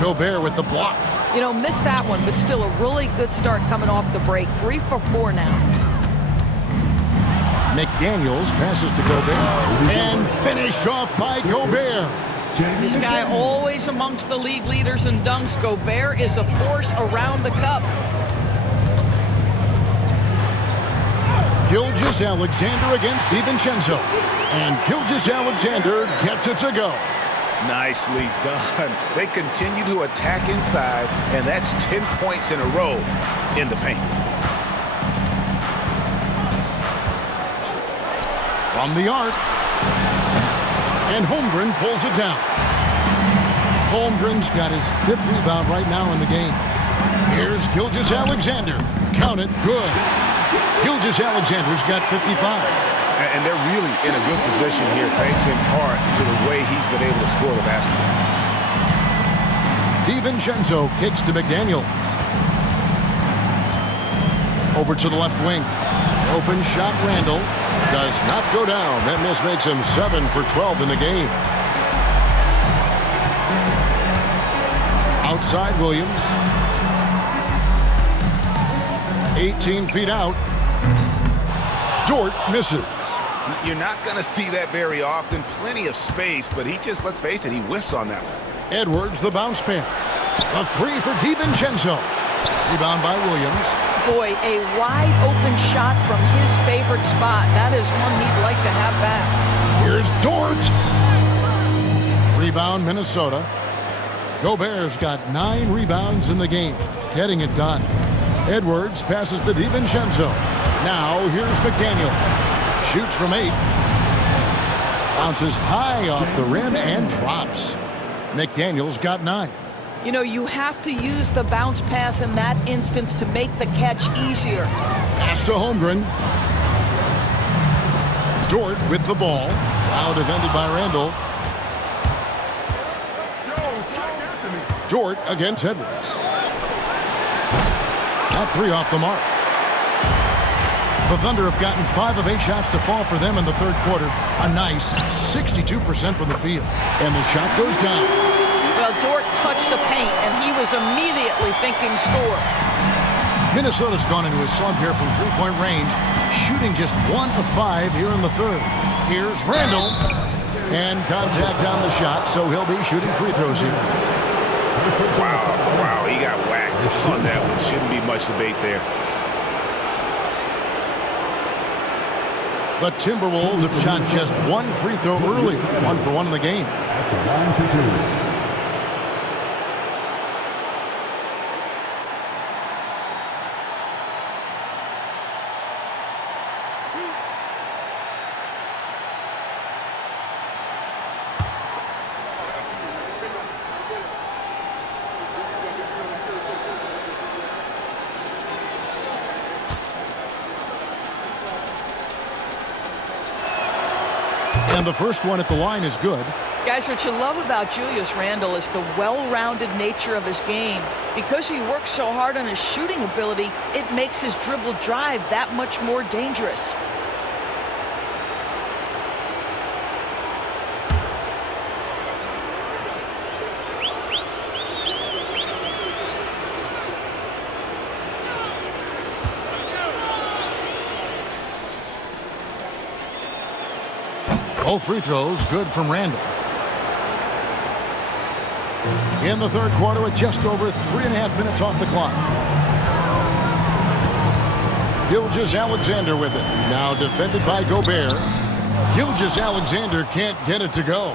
Gobert with the block. You know, missed that one, but still a really good start coming off the break. 3 for 4 now. McDaniels passes to Gobert. And finished off by Gobert. This guy always amongst the league leaders in dunks. Gobert is a force around the cup. Gilgeous-Alexander against DiVincenzo. And Gilgeous-Alexander gets it to go. Nicely done. They continue to attack inside, and that's 10 points in a row in the paint. From the arc. And Holmgren pulls it down. Holmgren's got his 5th rebound right now in the game. Here's Gilgeous-Alexander. Count it, good. Gilgeous-Alexander's got 55. And they're really in a good position here, thanks in part to the way he's been able to score the basketball. DiVincenzo kicks to McDaniels. Over to the left wing. Open shot, Randle. Does not go down. That miss makes him 7 for 12 in the game. Outside, Williams. 18 feet out. Dort misses. You're not going to see that very often. Plenty of space, but he just, let's face it, he whiffs on that one. Edwards, the bounce pass. A 3 for DiVincenzo. Rebound by Williams. Boy, a wide open shot from his favorite spot. That is one he'd like to have back. Here's Dort. Rebound, Minnesota. Gobert's got 9 rebounds in the game, getting it done. Edwards passes to DiVincenzo. Now here's McDaniels. Shoots from 8. Bounces high off the rim and drops. McDaniels got 9. You know, you have to use the bounce pass in that instance to make the catch easier. Pass to Holmgren. Dort with the ball. Now defended by Randle. Dort against Edwards. Not 3 off the mark. The Thunder have gotten 5 of 8 shots to fall for them in the third quarter. A nice 62% from the field. And the shot goes down. Well, Dort touched the paint, and he was immediately thinking score. Minnesota's gone into a slump here from three-point range, shooting just 1 of 5 here in the third. Here's Randall. And contact on the shot, so he'll be shooting free throws here. Wow, he got whacked on that one. Shouldn't be much debate there. The Timberwolves have shot just 1 free throw earlier, 1 for 1 in the game. At the line for 2. And the first one at the line is good. Guys, what you love about Julius Randle is the well-rounded nature of his game. Because he works so hard on his shooting ability, it makes his dribble drive that much more dangerous. Both free throws good from Randall. In the third quarter with just over 3.5 minutes off the clock. Gilgeous-Alexander with it. Now defended by Gobert. Gilgeous-Alexander can't get it to go.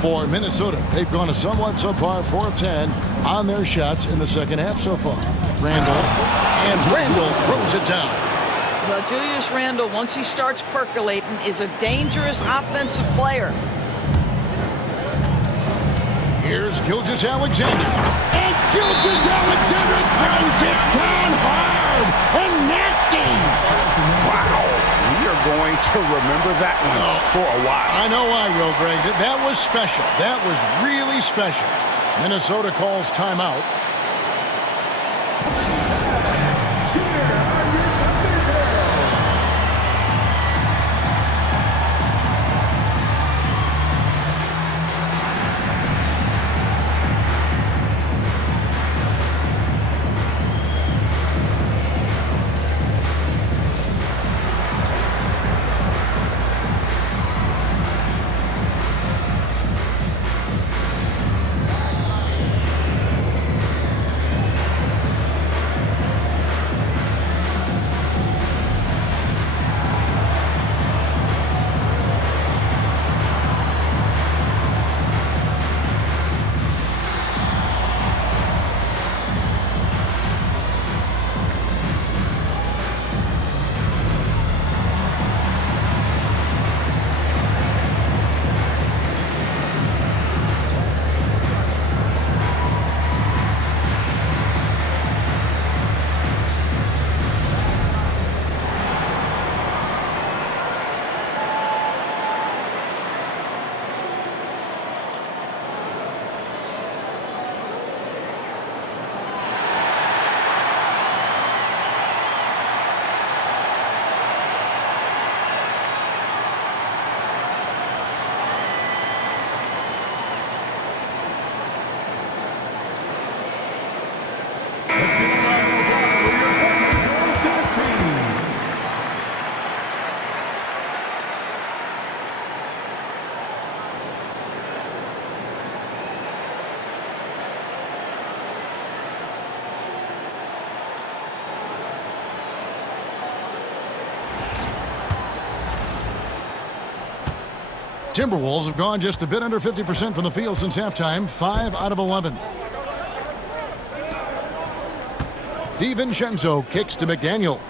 For Minnesota, they've gone a somewhat subpar 4 of 10 on their shots in the second half so far. Randall. And Randall throws it down. Well, Julius Randle, once he starts percolating, is a dangerous offensive player. Here's Gilgeous-Alexander. And Gilgeous-Alexander throws it down hard and nasty. Wow. We are going to remember that one for a while. I know I will, Greg. That was special. That was really special. Minnesota calls timeout. Timberwolves have gone just a bit under 50% from the field since halftime, 5 out of 11. DiVincenzo kicks to McDaniels.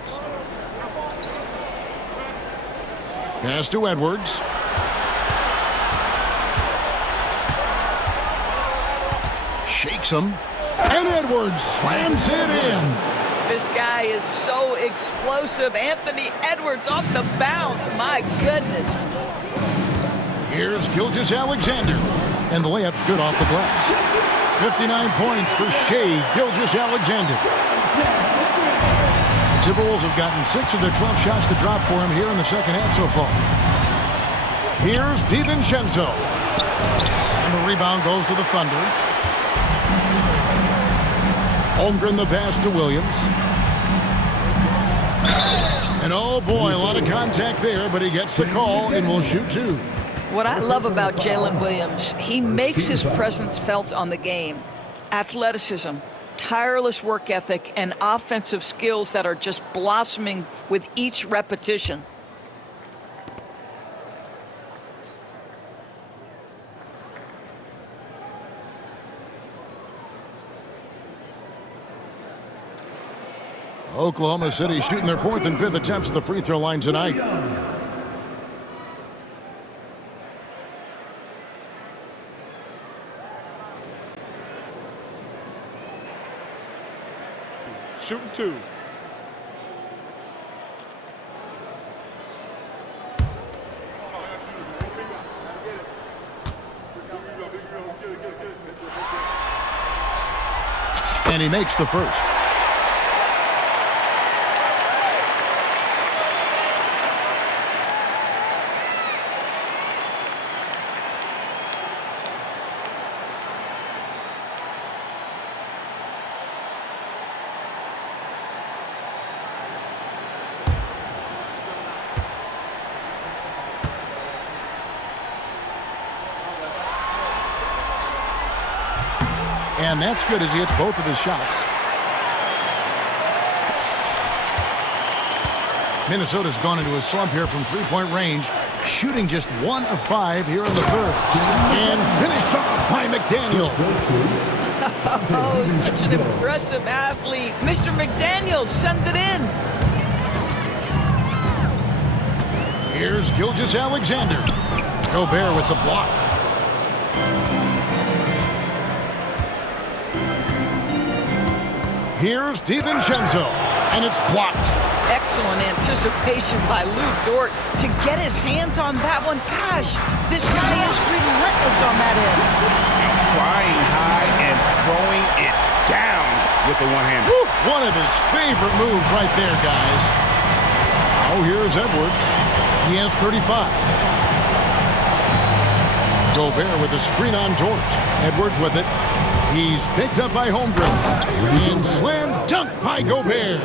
Pass to Edwards. Shakes him. And Edwards slams it in. This guy is so explosive. Anthony Edwards off the bounce. My goodness. Here's Gilgeous-Alexander. And the layup's good off the glass. 59 points for Shai Gilgeous-Alexander. The Timberwolves have gotten 6 of their 12 shots to drop for him here in the second half so far. Here's DiVincenzo. And the rebound goes to the Thunder. Holmgren the pass to Williams. And oh boy, a lot of contact there, but he gets the call and will shoot 2. What I love about Jalen Williams, he makes his presence felt on the game. Athleticism, tireless work ethic, and offensive skills that are just blossoming with each repetition. Oklahoma City shooting their 4th and 5th attempts at the free throw line tonight. Shooting 2. And he makes the first. And that's good as he hits both of his shots. Minnesota's gone into a slump here from three-point range, shooting just 1 of 5 here in the third. And finished off by McDaniel. Oh, such an impressive athlete. Mr. McDaniel, send it in. Here's Gilgeous-Alexander. Gobert with the block. Here's DiVincenzo, and it's blocked. Excellent anticipation by Lou Dort to get his hands on that one. Gosh, this guy is relentless on that end. Flying high and throwing it down with the one-hander. One of his favorite moves right there, guys. Oh, here's Edwards. He has 35. Gobert with a screen on Dort. Edwards with it. He's picked up by Holmgren. And slam dunk by Gobert.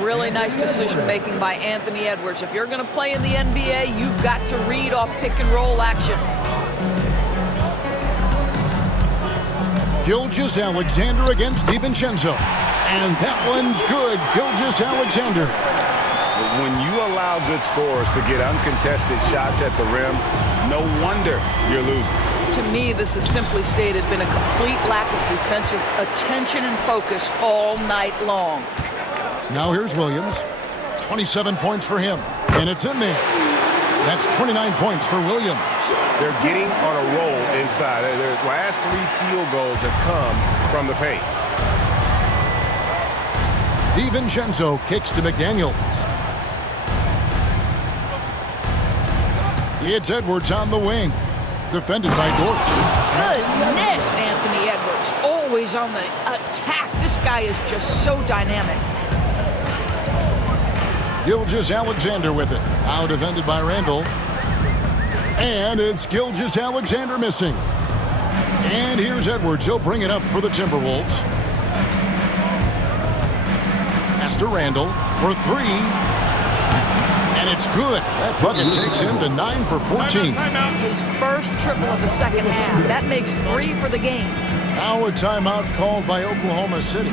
Really nice decision-making by Anthony Edwards. If you're going to play in the NBA, you've got to read off pick-and-roll action. Gilgeous-Alexander against DiVincenzo. And that one's good. Gilgeous-Alexander. When you allow good scorers to get uncontested shots at the rim, no wonder you're losing. To me, this is simply stated been a complete lack of defensive attention and focus all night long. Now here's Williams. 27 points for him. And it's in there. That's 29 points for Williams. They're getting on a roll inside. Their last 3 field goals have come from the paint. DiVincenzo kicks to McDaniels. It's Edwards on the wing. Defended by Dort. Goodness, Anthony Edwards. Always on the attack. This guy is just so dynamic. Gilgeous-Alexander with it. Now defended by Randall. And it's Gilgeous-Alexander missing. And here's Edwards. He'll bring it up for the Timberwolves. Pass to Randall for 3. And it's good. That bucket takes him to 9 for 14. His first triple of the second half. That makes 3 for the game. Now a timeout called by Oklahoma City.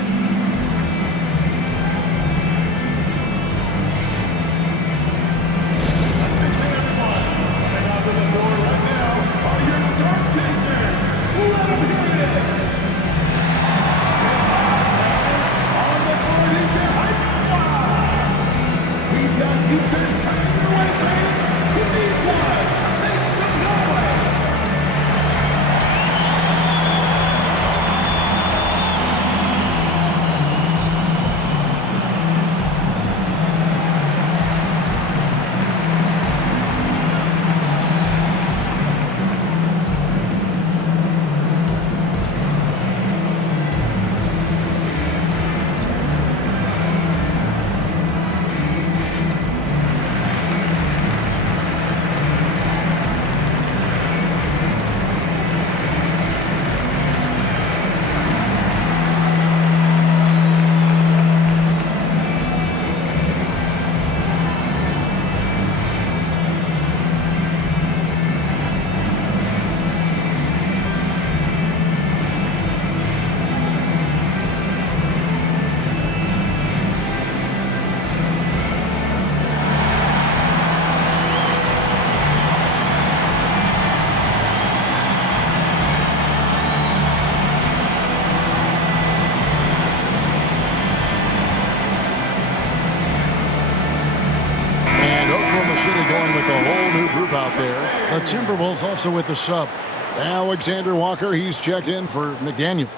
going with a whole new group out there. The Timberwolves also with the sub. Alexander Walker, he's checked in for McDaniels.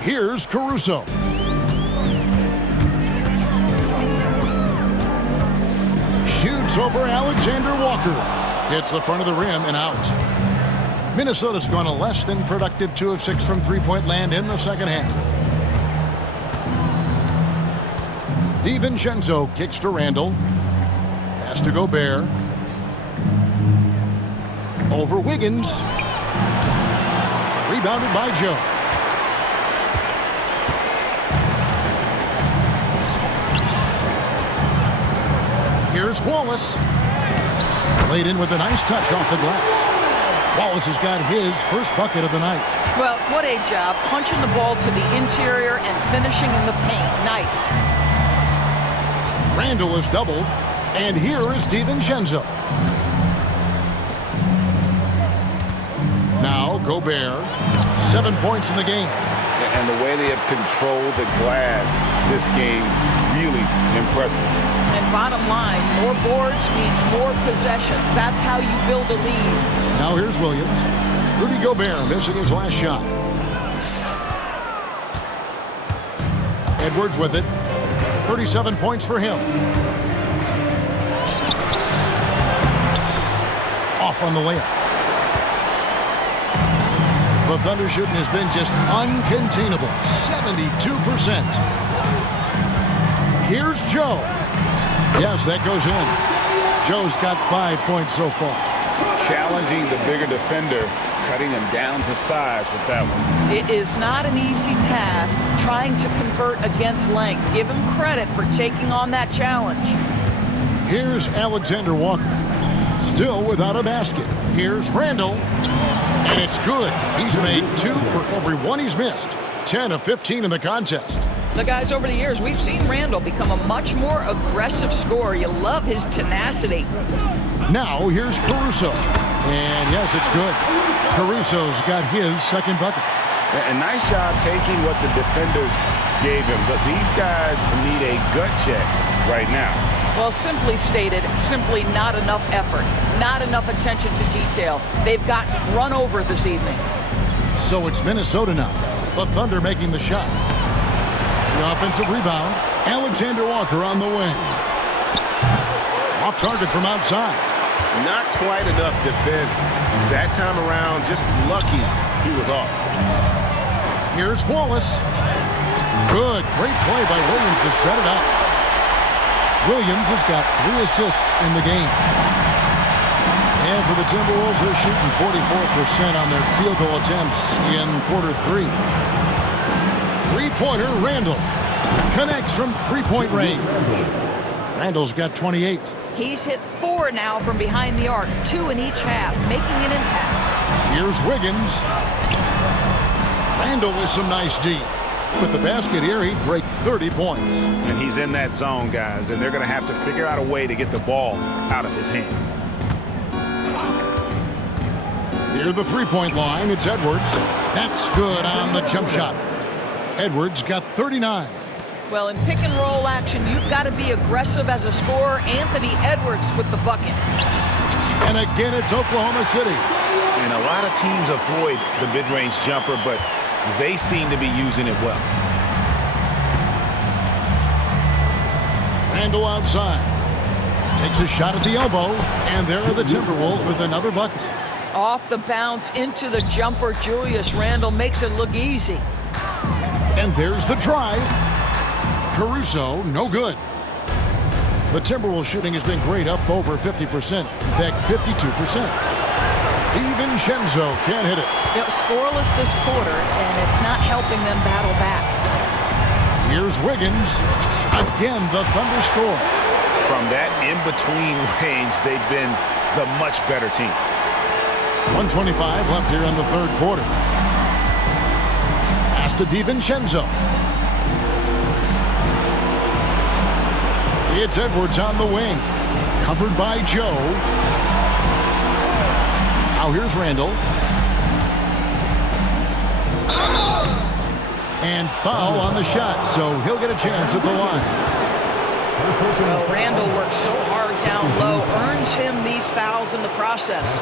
Here's Caruso. Shoots over Alexander Walker. Hits the front of the rim and out. Minnesota's gone a less than productive 2 of 6 from three-point land in the second half. DiVincenzo kicks to Randall. Pass to Gobert. Over Wiggins. Rebounded by Joe. Here's Wallace. Laid in with a nice touch off the glass. Wallace has got his first bucket of the night. Well, what a job. Punching the ball to the interior and finishing in the paint. Nice. Randall is doubled. And here is DiVincenzo. Now Gobert. 7 points in the game. And the way they have controlled the glass this game, really impressive. And bottom line, more boards means more possessions. That's how you build a lead. Now here's Williams. Rudy Gobert missing his last shot. Edwards with it. 37 points for him. Off on the layup. The Thunder shooting has been just uncontainable. 72%. Here's Joe. Yes, that goes in. Joe's got 5 points so far. Challenging the bigger defender, cutting him down to size with that one. It is not an easy task trying to convert against length. Give him credit for taking on that challenge. Here's Alexander Walker. Still without a basket. Here's Randall. And it's good. He's made 2 for every one he's missed. 10 of 15 in the contest. The guys, over the years, we've seen Randall become a much more aggressive scorer. You love his tenacity. Now here's Caruso. And yes, it's good. Caruso's got his second bucket. A nice job taking what the defenders gave him. But these guys need a gut check right now. Well, simply stated, simply not enough effort. Not enough attention to detail. They've gotten run over this evening. So it's Minnesota now. The Thunder making the shot. The offensive rebound. Alexander Walker on the wing. Off target from outside. Not quite enough defense that time around. Just lucky he was off. Here's Wallace. Good. Great play by Williams to set it up. Williams has got 3 assists in the game. And for the Timberwolves, they're shooting 44% on their field goal attempts in quarter 3. Three-pointer, Randall. Connects from three-point range. Randall's got 28. He's hit 4 now from behind the arc, 2 in each half, making an impact. Here's Wiggins. Randall with some nice D. With the basket here, he'd break 30 points. And he's in that zone, guys, and they're going to have to figure out a way to get the ball out of his hands. Near the three-point line, it's Edwards. That's good on the jump shot. Edwards got 39. Well, in pick-and-roll action, you've got to be aggressive as a scorer. Anthony Edwards with the bucket. And again, it's Oklahoma City. And a lot of teams avoid the mid-range jumper, but they seem to be using it well. Randall outside. Takes a shot at the elbow, and there are the Timberwolves with another bucket. Off the bounce into the jumper, Julius Randle makes it look easy. And there's the drive. Caruso, no good. The Timberwolves shooting has been great, up over 50%. In fact, 52%. DiVincenzo can't hit it. Scoreless this quarter, and it's not helping them battle back. Here's Wiggins. Again, the Thunder score. From that in-between range, they've been the much better team. 1:25 left here in the third quarter. Pass to DiVincenzo. It's Edwards on the wing. Covered by Joe. Now here's Randall. And foul on the shot, so he'll get a chance at the line. Well, Randall works so hard down low, earns him these fouls in the process.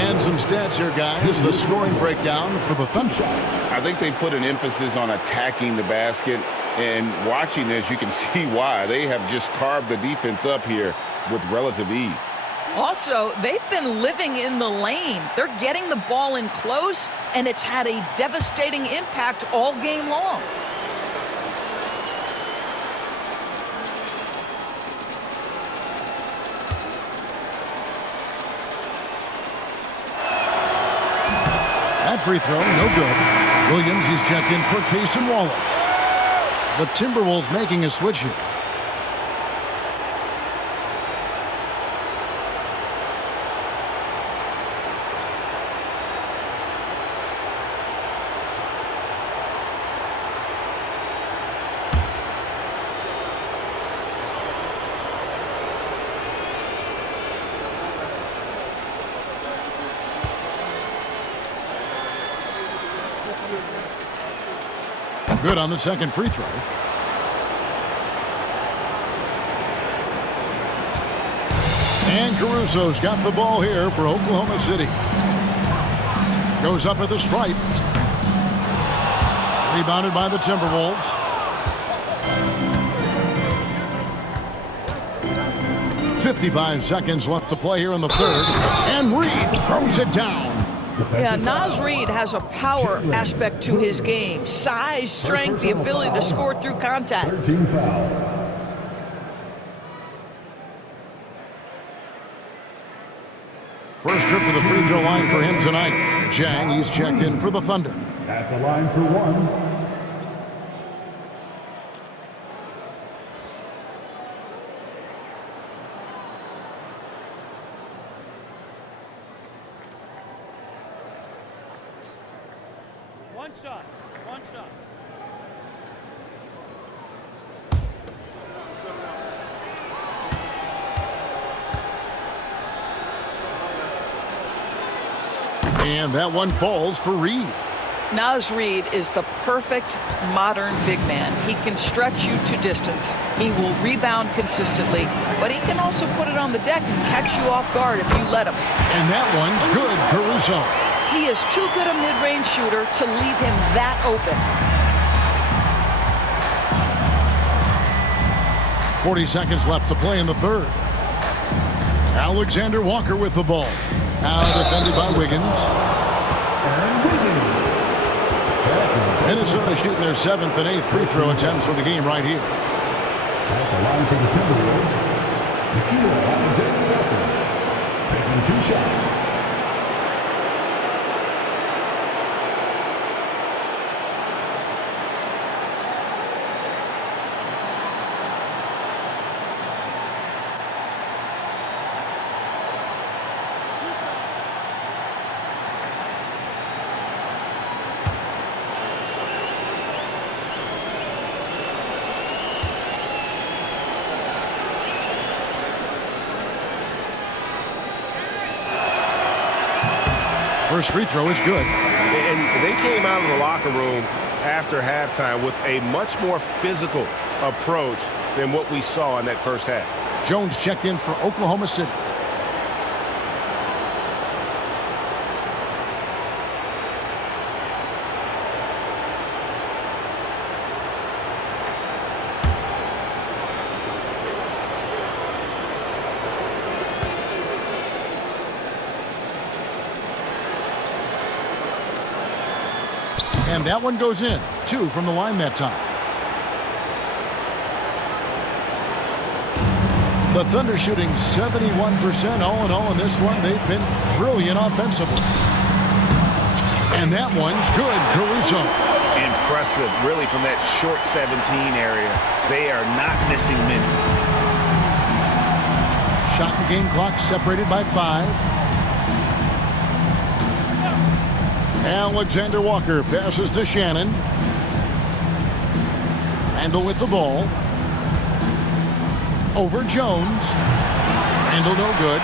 And some stats here, guys. The scoring breakdown for the Thunder. I think they put an emphasis on attacking the basket, and watching this, you can see why. They have just carved the defense up here with relative ease. Also, they've been living in the lane. They're getting the ball in close, and it's had a devastating impact all game long. That free throw, no good. Williams, he's checked in for Paycom Wallace. The Timberwolves making a switch here. Good on the second free throw. And Caruso's got the ball here for Oklahoma City. Goes up at the stripe. Rebounded by the Timberwolves. .55 seconds left to play here in the third. And Reed throws it down. Yeah, Naz Reid has a power aspect to his game. Size, strength, the ability to score through contact. 13 foul. First trip to the free throw line for him tonight. Jang, he's checked in for the Thunder. At the line for one. One shot. And that one falls for Reed. Naz Reid is the perfect modern big man. He can stretch you to distance. He will rebound consistently, but he can also put it on the deck and catch you off guard if you let him. And that one's good, Caruso. He is too good a mid-range shooter to leave him that open. 40 seconds left to play in the third. Alexander Walker with the ball. Now defended by Wiggins. Minnesota shooting their 7th and 8th free throw attempts for the game right here. At the line for the Timberwolves, Alexander Walker, taking 2 shots. First free throw is good. And they came out of the locker room after halftime with a much more physical approach than what we saw in that first half. Jones checked in for Oklahoma City. And that one goes in. 2 from the line that time. The Thunder shooting 71% all in all in this one. They've been brilliant offensively. And that one's good, Caruso. Impressive, really, from that short 17 area. They are not missing many. Shot and game clock separated by 5. Alexander Walker passes to Shannon. Randall with the ball. Over Jones. Randle no good.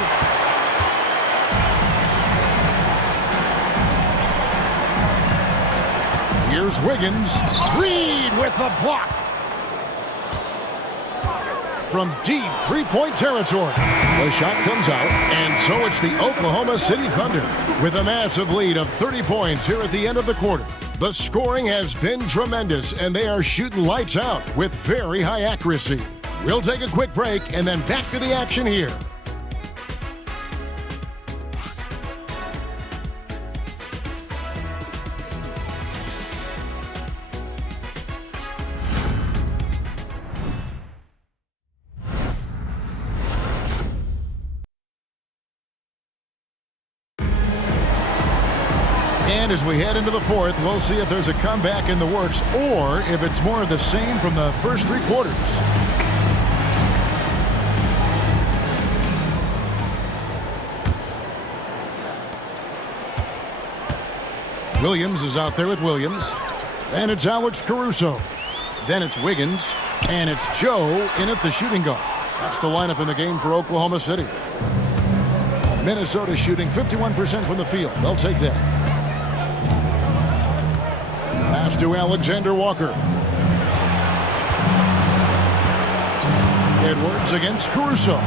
Here's Wiggins. Reed with the block. From deep three-point territory. The shot comes out, and so it's the Oklahoma City Thunder with a massive lead of 30 points here at the end of the quarter. The scoring has been tremendous, and they are shooting lights out with very high accuracy. We'll take a quick break and then back to the action here. And as we head into the fourth, we'll see if there's a comeback in the works or if it's more of the same from the first three quarters. Williams is out there with Williams. And it's Alex Caruso. Then it's Wiggins. And it's Joe in at the shooting guard. That's the lineup in the game for Oklahoma City. Minnesota shooting 51% from the field. They'll take that. Pass to Alexander Walker. Edwards against Caruso.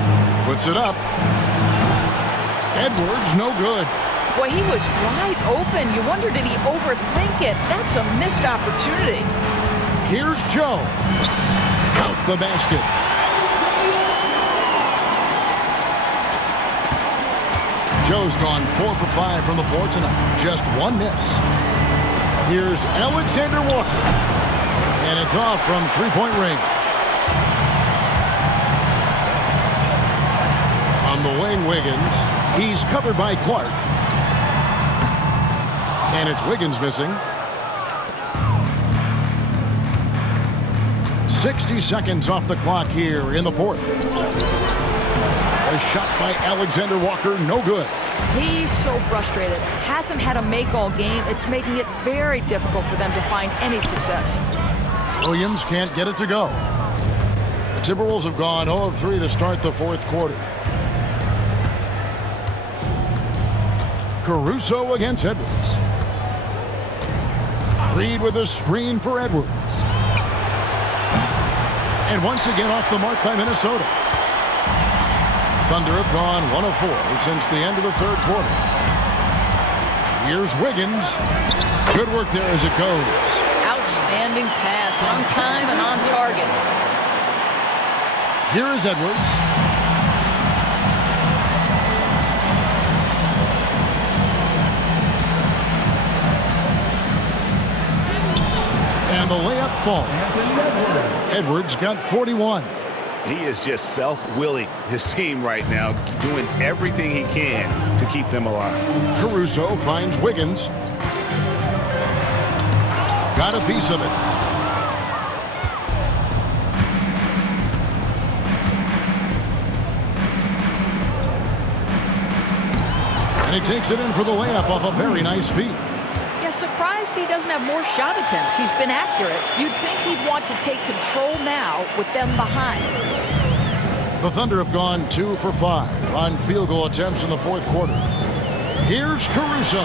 Puts it up. Edwards, no good. Boy, he was wide open. You wonder, did he overthink it? That's a missed opportunity. Here's Joe. Count the basket. Joe's gone 4 for 5 from the floor tonight. Just one miss. Here's Alexander Walker. And it's off from three-point range. On the wing, Wiggins. He's covered by Clark. And it's Wiggins missing. 60 seconds off the clock here in the fourth. A shot by Alexander Walker, no good. He's so frustrated. Hasn't had a make all game. It's making it very difficult for them to find any success. Williams can't get it to go. The Timberwolves have gone 0 of 3 to start the fourth quarter. Caruso against Edwards. Reed with a screen for Edwards. And once again off the mark by Minnesota. Thunder have gone 1 of 4 since the end of the third quarter. Here's Wiggins. Good work there as it goes. Outstanding pass, on time and on target. Here is Edwards. And the layup falls. Edwards got 41. He is just self-willing, his team right now, doing everything he can to keep them alive. Caruso finds Wiggins. Got a piece of it. And he takes it in for the layup off a very nice feed. Yeah, surprised he doesn't have more shot attempts. He's been accurate. You'd think he'd want to take control now with them behind. The Thunder have gone 2 for 5 on field goal attempts in the fourth quarter. Here's Caruso.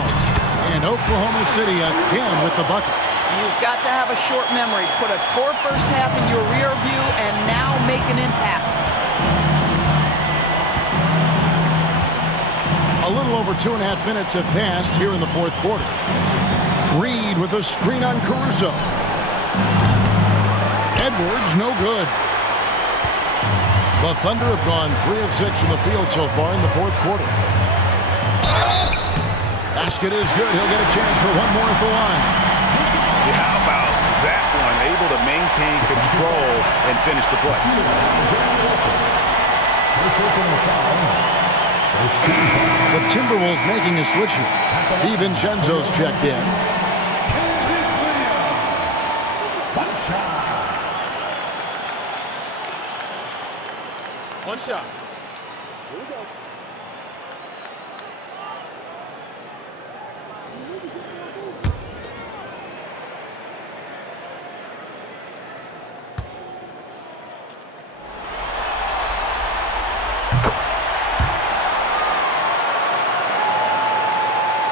And Oklahoma City again with the bucket. You've got to have a short memory. Put a poor first half in your rear view and now make an impact. A little over 2.5 minutes have passed here in the fourth quarter. Reed with a screen on Caruso. Edwards, no good. The Thunder have gone 3 of 6 from the field so far in the fourth quarter. Basket is good. He'll get a chance for one more at the line. Yeah, how about that one? Able to maintain control and finish the play. The Timberwolves making a switch here. DiVincenzo's checked in. One shot. Here we go.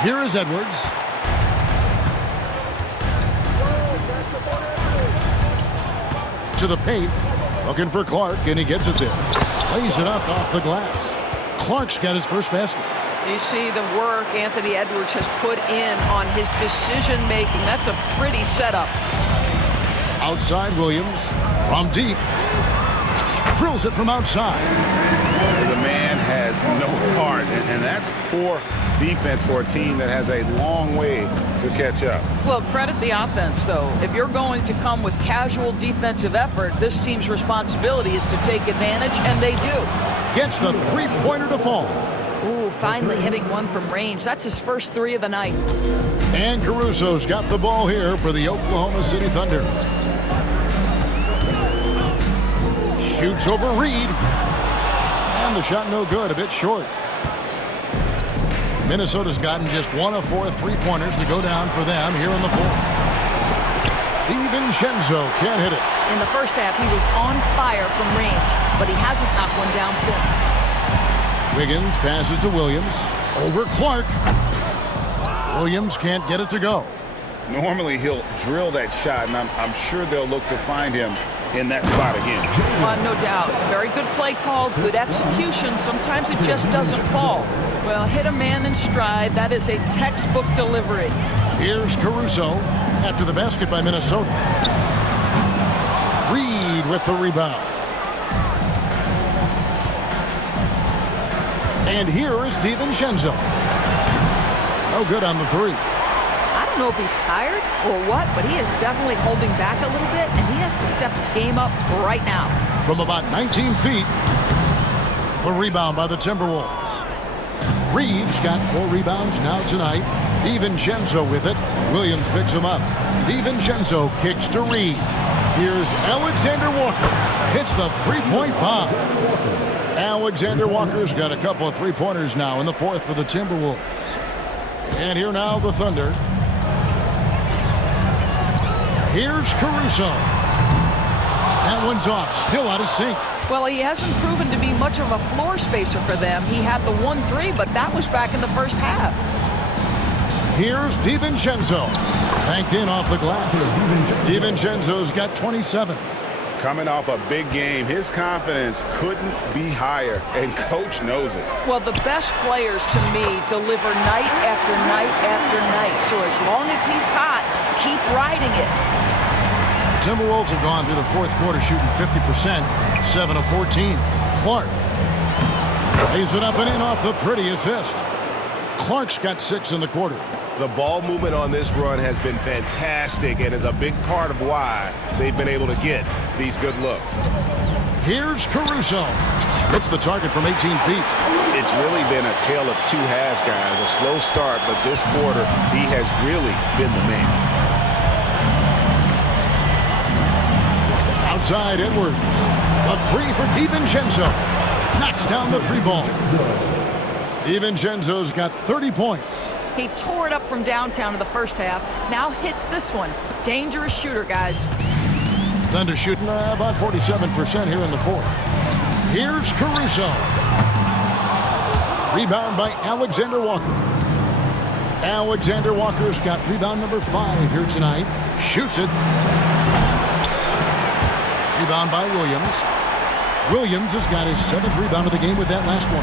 Here is Edwards. To the paint. Looking for Clark, and he gets it there. Lays it up off the glass. Clark's got his first basket. You see the work Anthony Edwards has put in on his decision-making. That's a pretty setup. Outside Williams from deep. Drills it from outside. The man has no heart, and that's poor defense for a team that has a long way to catch up. Well, credit the offense, though. If you're going to come with casual defensive effort, this team's responsibility is to take advantage, and they do. Gets the three-pointer to fall. Ooh, finally hitting one from range. That's his first three of the night. And Caruso's got the ball here for the Oklahoma City Thunder. Shoots over Reed. And the shot no good, a bit short. Minnesota's gotten just 1 of 4 three-pointers to go down for them here in the fourth. DiVincenzo can't hit it. In the first half, he was on fire from range, but he hasn't knocked one down since. Wiggins passes to Williams. Over Clark. Williams can't get it to go. Normally, he'll drill that shot, and I'm sure they'll look to find him in that spot again. No doubt. Very good play call, good execution. Sometimes it just doesn't fall. Well, hit a man in stride. That is a textbook delivery. Here's Caruso after the basket by Minnesota. Reed with the rebound. And here is DiVincenzo. No good on the three. I don't know if he's tired or what, but he is definitely holding back a little bit, and he has to step his game up right now. From about 19 feet, the rebound by the Timberwolves. Reed's got 4 rebounds now tonight. DiVincenzo with it. Williams picks him up. DiVincenzo kicks to Reed. Here's Alexander Walker. Hits the three-point bomb. Alexander Walker's got a couple of three-pointers now in the fourth for the Timberwolves. And here now the Thunder. Here's Caruso. That one's off, still out of sync. Well, he hasn't proven to be much of a floor spacer for them. He had the 1-3, but that was back in the first half. Here's DiVincenzo. Banked in off the glass. DiVincenzo's got 27. Coming off a big game, his confidence couldn't be higher, and coach knows it. Well, the best players, to me, deliver night after night after night. So as long as he's hot, keep riding it. The Timberwolves have gone through the fourth quarter shooting 50%, 7 of 14. Clark lays it up and in off the pretty assist. Clark's got 6 in the quarter. The ball movement on this run has been fantastic and is a big part of why they've been able to get these good looks. Here's Caruso. Hits the target from 18 feet. It's really been a tale of two halves, guys. A slow start, but this quarter, he has really been the man. Outside Edwards. A three for DiVincenzo. Knocks down the three ball. DiVincenzo's got 30 points. He tore it up from downtown in the first half. Now hits this one. Dangerous shooter, guys. Thunder shooting about 47% here in the fourth. Here's Caruso. Rebound by Alexander Walker. Alexander Walker's got rebound number 5 here tonight. Shoots it. Rebound by Williams. Williams has got his 7th rebound of the game with that last one.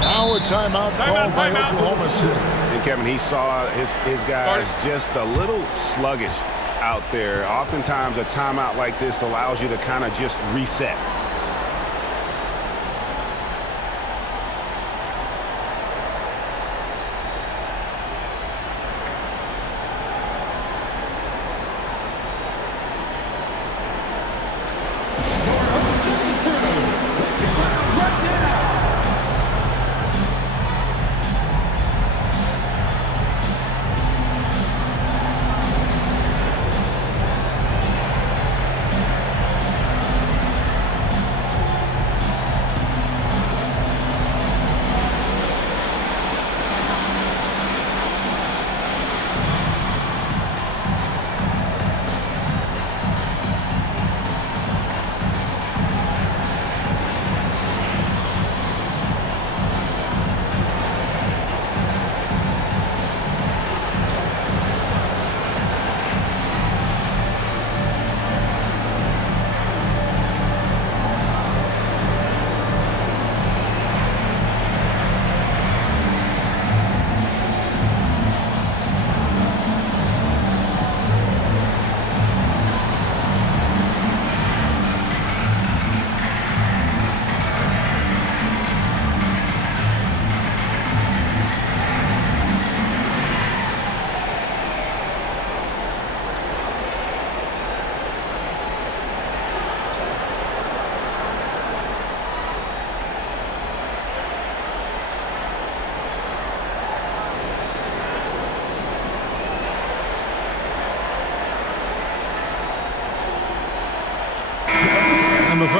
Now a timeout called by Oklahoma City. And Kevin, he saw his guys just a little sluggish out there. Oftentimes a timeout like this allows you to kind of just reset.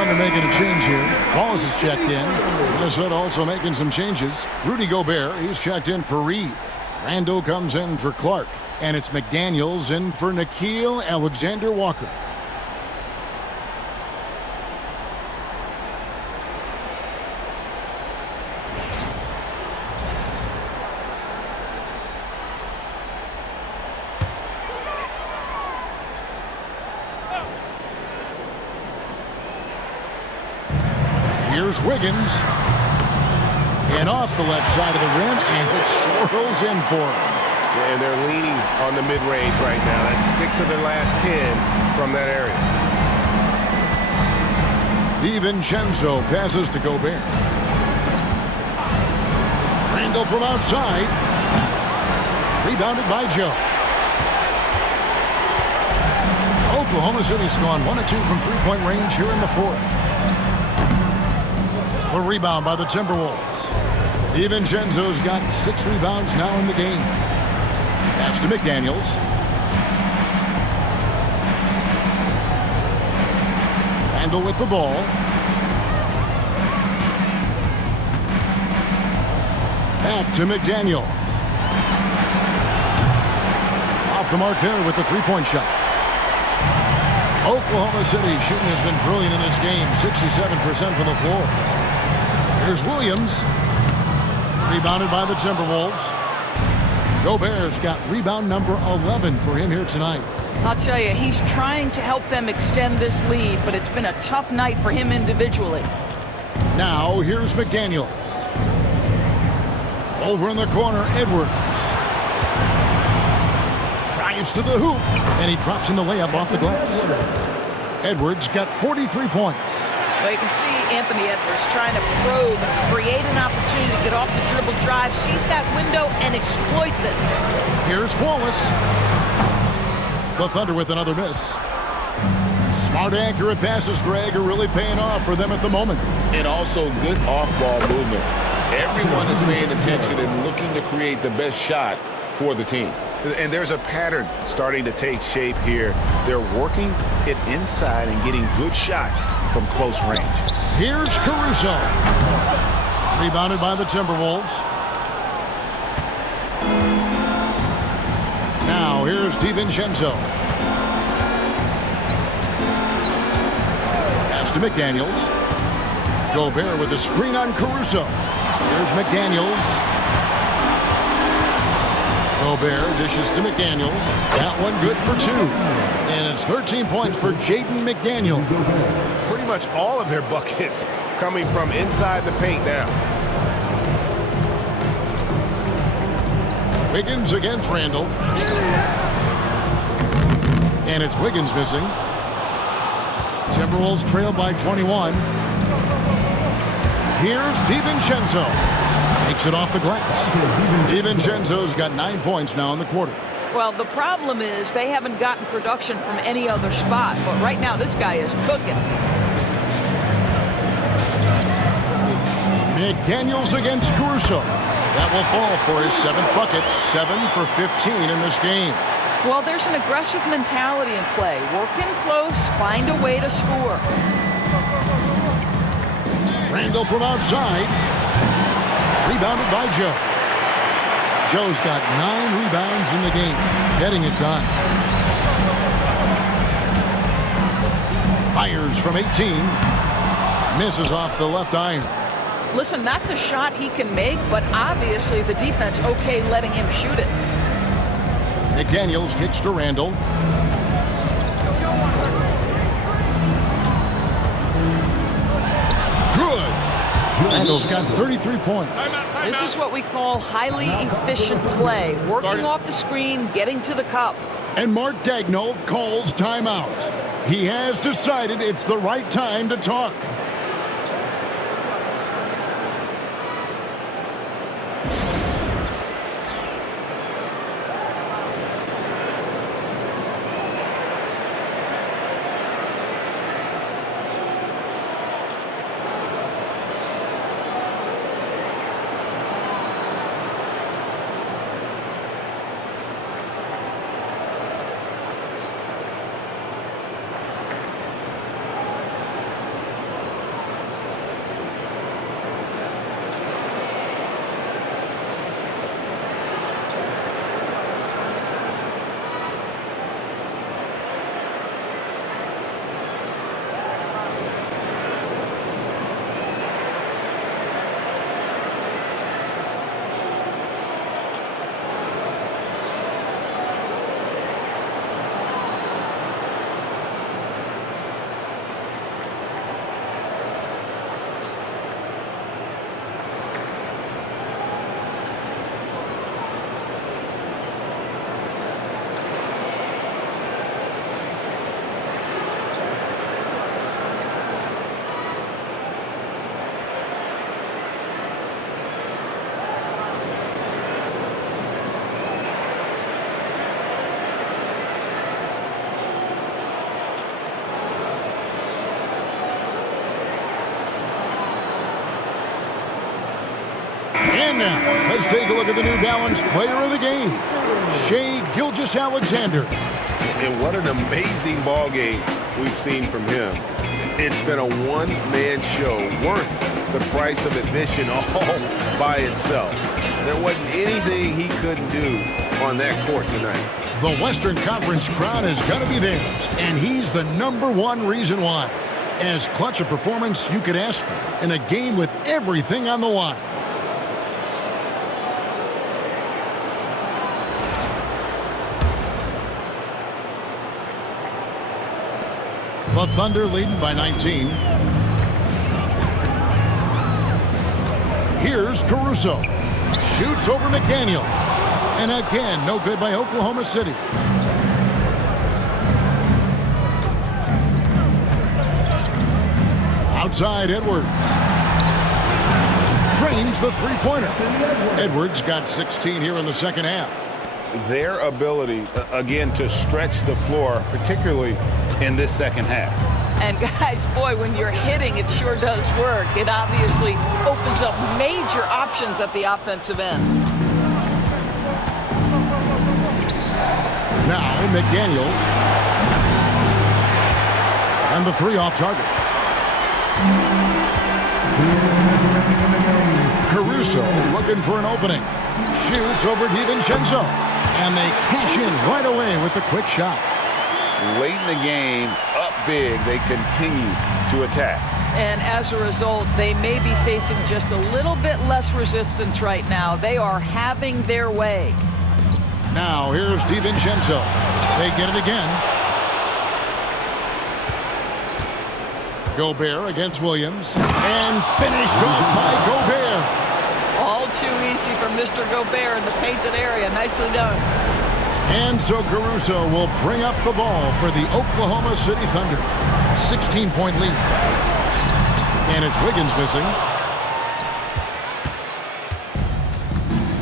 Thunder making a change here. Wallace is checked in. Minnesota also making some changes. Rudy Gobert, he's checked in for Reed. Randall comes in for Clark. And it's McDaniels in for Nikhil Alexander-Walker. Here's Wiggins. And off the left side of the rim, and it swirls in for him. And they're leaning on the mid-range right now. That's 6 of their last 10 from that area. DiVincenzo passes to Gobert. Randall from outside. Rebounded by Joe. Oklahoma City's gone 1 of 2 from three-point range here in the fourth. A rebound by the Timberwolves. DiVincenzo's got 6 rebounds now in the game. Pass to McDaniels. Randall with the ball. Back to McDaniels. Off the mark there with the three-point shot. Oklahoma City shooting has been brilliant in this game. 67% from the floor. Here's Williams. Rebounded by the Timberwolves. Gobert's got rebound number 11 for him here tonight. I'll tell you, he's trying to help them extend this lead, but it's been a tough night for him individually. Now, here's McDaniels. Over in the corner, Edwards. Drives to the hoop, and he drops in the layup off the glass. Edwards got 43 points. Well, you can see Anthony Edwards trying to probe and create an opportunity to get off the dribble drive, sees that window, and exploits it. Here's Wallace. The Thunder with another miss. Smart, accurate passes, Greg, are really paying off for them at the moment. And also good off-ball movement. Everyone is paying attention and looking to create the best shot for the team. And there's a pattern starting to take shape here. They're working it inside and getting good shots from close range. Here's Caruso. Rebounded by the Timberwolves. Now here's DiVincenzo. Pass to McDaniels. Gobert with a screen on Caruso. Here's McDaniels. Gobert dishes to McDaniels. That one good for 2. And it's 13 points for Jaden McDaniel. Pretty much all of their buckets coming from inside the paint now. Wiggins against Randall. And it's Wiggins missing. Timberwolves trail by 21. Here's DiVincenzo. Takes it off the glass. DiVincenzo's got 9 points now in the quarter. Well, the problem is they haven't gotten production from any other spot, but right now this guy is cooking. McDaniels against Caruso. That will fall for his 7th bucket. 7 for 15 in this game. Well, there's an aggressive mentality in play. Work in close, find a way to score. Randall from outside. Rebounded by Joe. Joe's got 9 rebounds in the game, getting it done. Fires from 18. Misses off the left iron. Listen, that's a shot he can make, but obviously the defense okay letting him shoot it. McDaniels kicks to Randall. Good. Randall's got 33 points. This is what we call highly efficient play. Working off the screen, getting to the cup. And Mark Daigneault calls timeout. He has decided it's the right time to talk. And now, let's take a look at the New Balance Player of the Game, Shai Gilgeous-Alexander. And what an amazing ball game we've seen from him. It's been a one-man show worth the price of admission all by itself. There wasn't anything he couldn't do on that court tonight. The Western Conference crown is going to be theirs, and he's the #1 reason why. As clutch a performance you could ask for in a game with everything on the line. The Thunder leading by 19. Here's Caruso. Shoots over McDaniel. And again, no good by Oklahoma City. Outside Edwards. Drains the three-pointer. Edwards got 16 here in the second half. Their ability, again, to stretch the floor, particularly in this second half. And guys, boy, when you're hitting, it sure does work. It obviously opens up major options at the offensive end. Now McDaniels. And the three off target. Caruso looking for an opening. Shoots over DiVincenzo. And they cash in right away with the quick shot. Late in the game, up big, they continue to attack. And as a result, they may be facing just a little bit less resistance right now. They are having their way. Now here's DiVincenzo. They get it again. Gobert against Williams. And finished off by Gobert. All too easy for Mr. Gobert in the painted area. Nicely done. And so Caruso will bring up the ball for the Oklahoma City Thunder. 16-point lead. And it's Wiggins missing.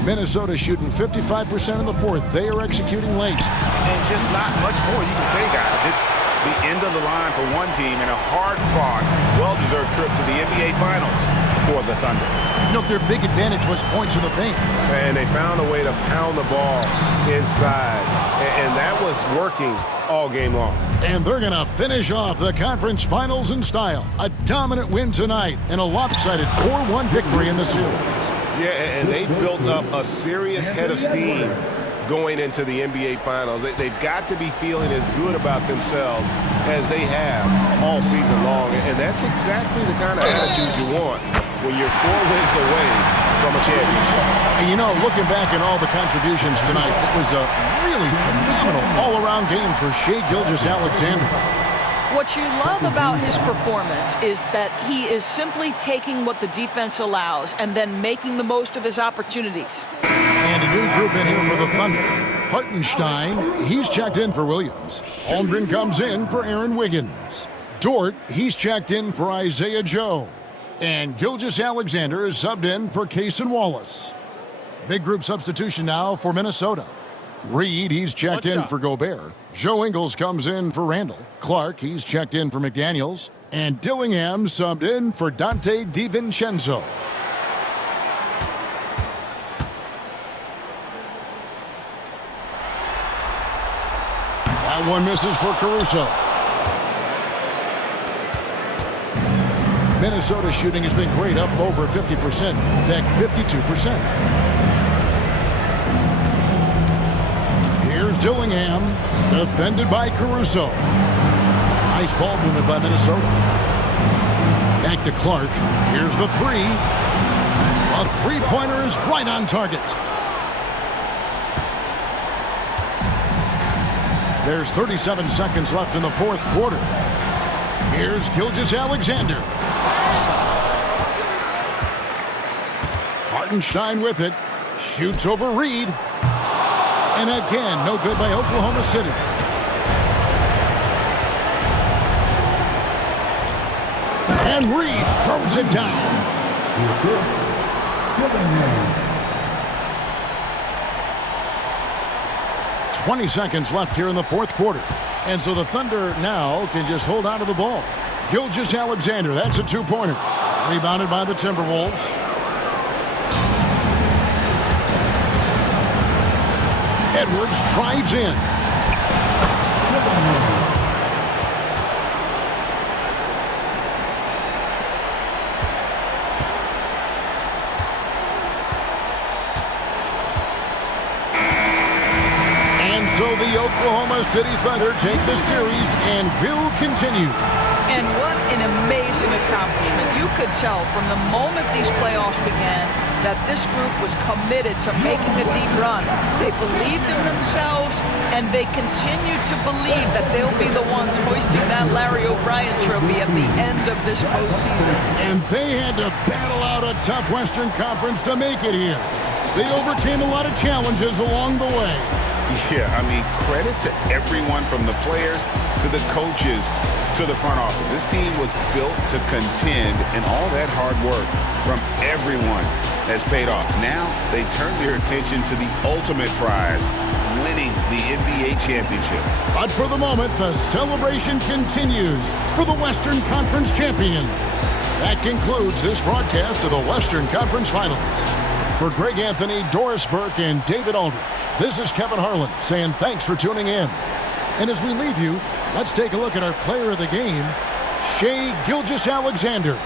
Minnesota shooting 55% in the fourth. They are executing late. And just not much more you can say, guys. It's the end of the line for one team and a hard-fought, well-deserved trip to the NBA Finals for the Thunder. You know, their big advantage was points in the paint. And they found a way to pound the ball inside. And that was working all game long. And they're going to finish off the conference finals in style. A dominant win tonight and a lopsided 4-1 victory in the series. Yeah, and they built up a serious head of steam going into the NBA Finals. They've got to be feeling as good about themselves as they have all season long. And that's exactly the kind of attitude you want when you're 4 wins away from a championship. And you know, looking back at all the contributions tonight, it was a really phenomenal all-around game for Shai Gilgeous-Alexander. What you love about his performance is that he is simply taking what the defense allows and then making the most of his opportunities. And a new group in here for the Thunder. Hartenstein, he's checked in for Williams. Holmgren comes in for Aaron Wiggins. Dort, he's checked in for Isaiah Joe. And Gilgeous-Alexander is subbed in for Cason Wallace. Big group substitution now for Minnesota. Reed, he's checked in for Gobert. Joe Ingles comes in for Randall. Clark, he's checked in for McDaniels. And Dillingham subbed in for Dante DiVincenzo. That one misses for Caruso. Minnesota shooting has been great, up over 50%. In fact, 52%. Here's Dillingham, defended by Caruso. Nice ball movement by Minnesota. Back to Clark. Here's the three. A three-pointer is right on target. There's 37 seconds left in the fourth quarter. Here's Gilgeous-Alexander. Hartenstein with it. Shoots over Reed. And again, no good by Oklahoma City. And Reed throws it down. 20 seconds left here in the fourth quarter. And so the Thunder now can just hold on to the ball. Gilgeous-Alexander, that's a two-pointer. Rebounded by the Timberwolves. Edwards drives in. So the Oklahoma City Thunder take the series and will continue. And what an amazing accomplishment. You could tell from the moment these playoffs began that this group was committed to making a deep run. They believed in themselves, and they continue to believe that they'll be the ones hoisting that Larry O'Brien trophy at the end of this postseason. And they had to battle out a tough Western Conference to make it here. They overcame a lot of challenges along the way. Yeah, I mean, credit to everyone from the players to the coaches to the front office. This team was built to contend, and all that hard work from everyone has paid off. Now they turn their attention to the ultimate prize, winning the NBA championship. But for the moment, the celebration continues for the Western Conference champions. That concludes this broadcast of the Western Conference Finals. For Greg Anthony, Doris Burke, and David Aldridge, this is Kevin Harlan saying thanks for tuning in. And as we leave you, let's take a look at our player of the game, Shai Gilgeous-Alexander.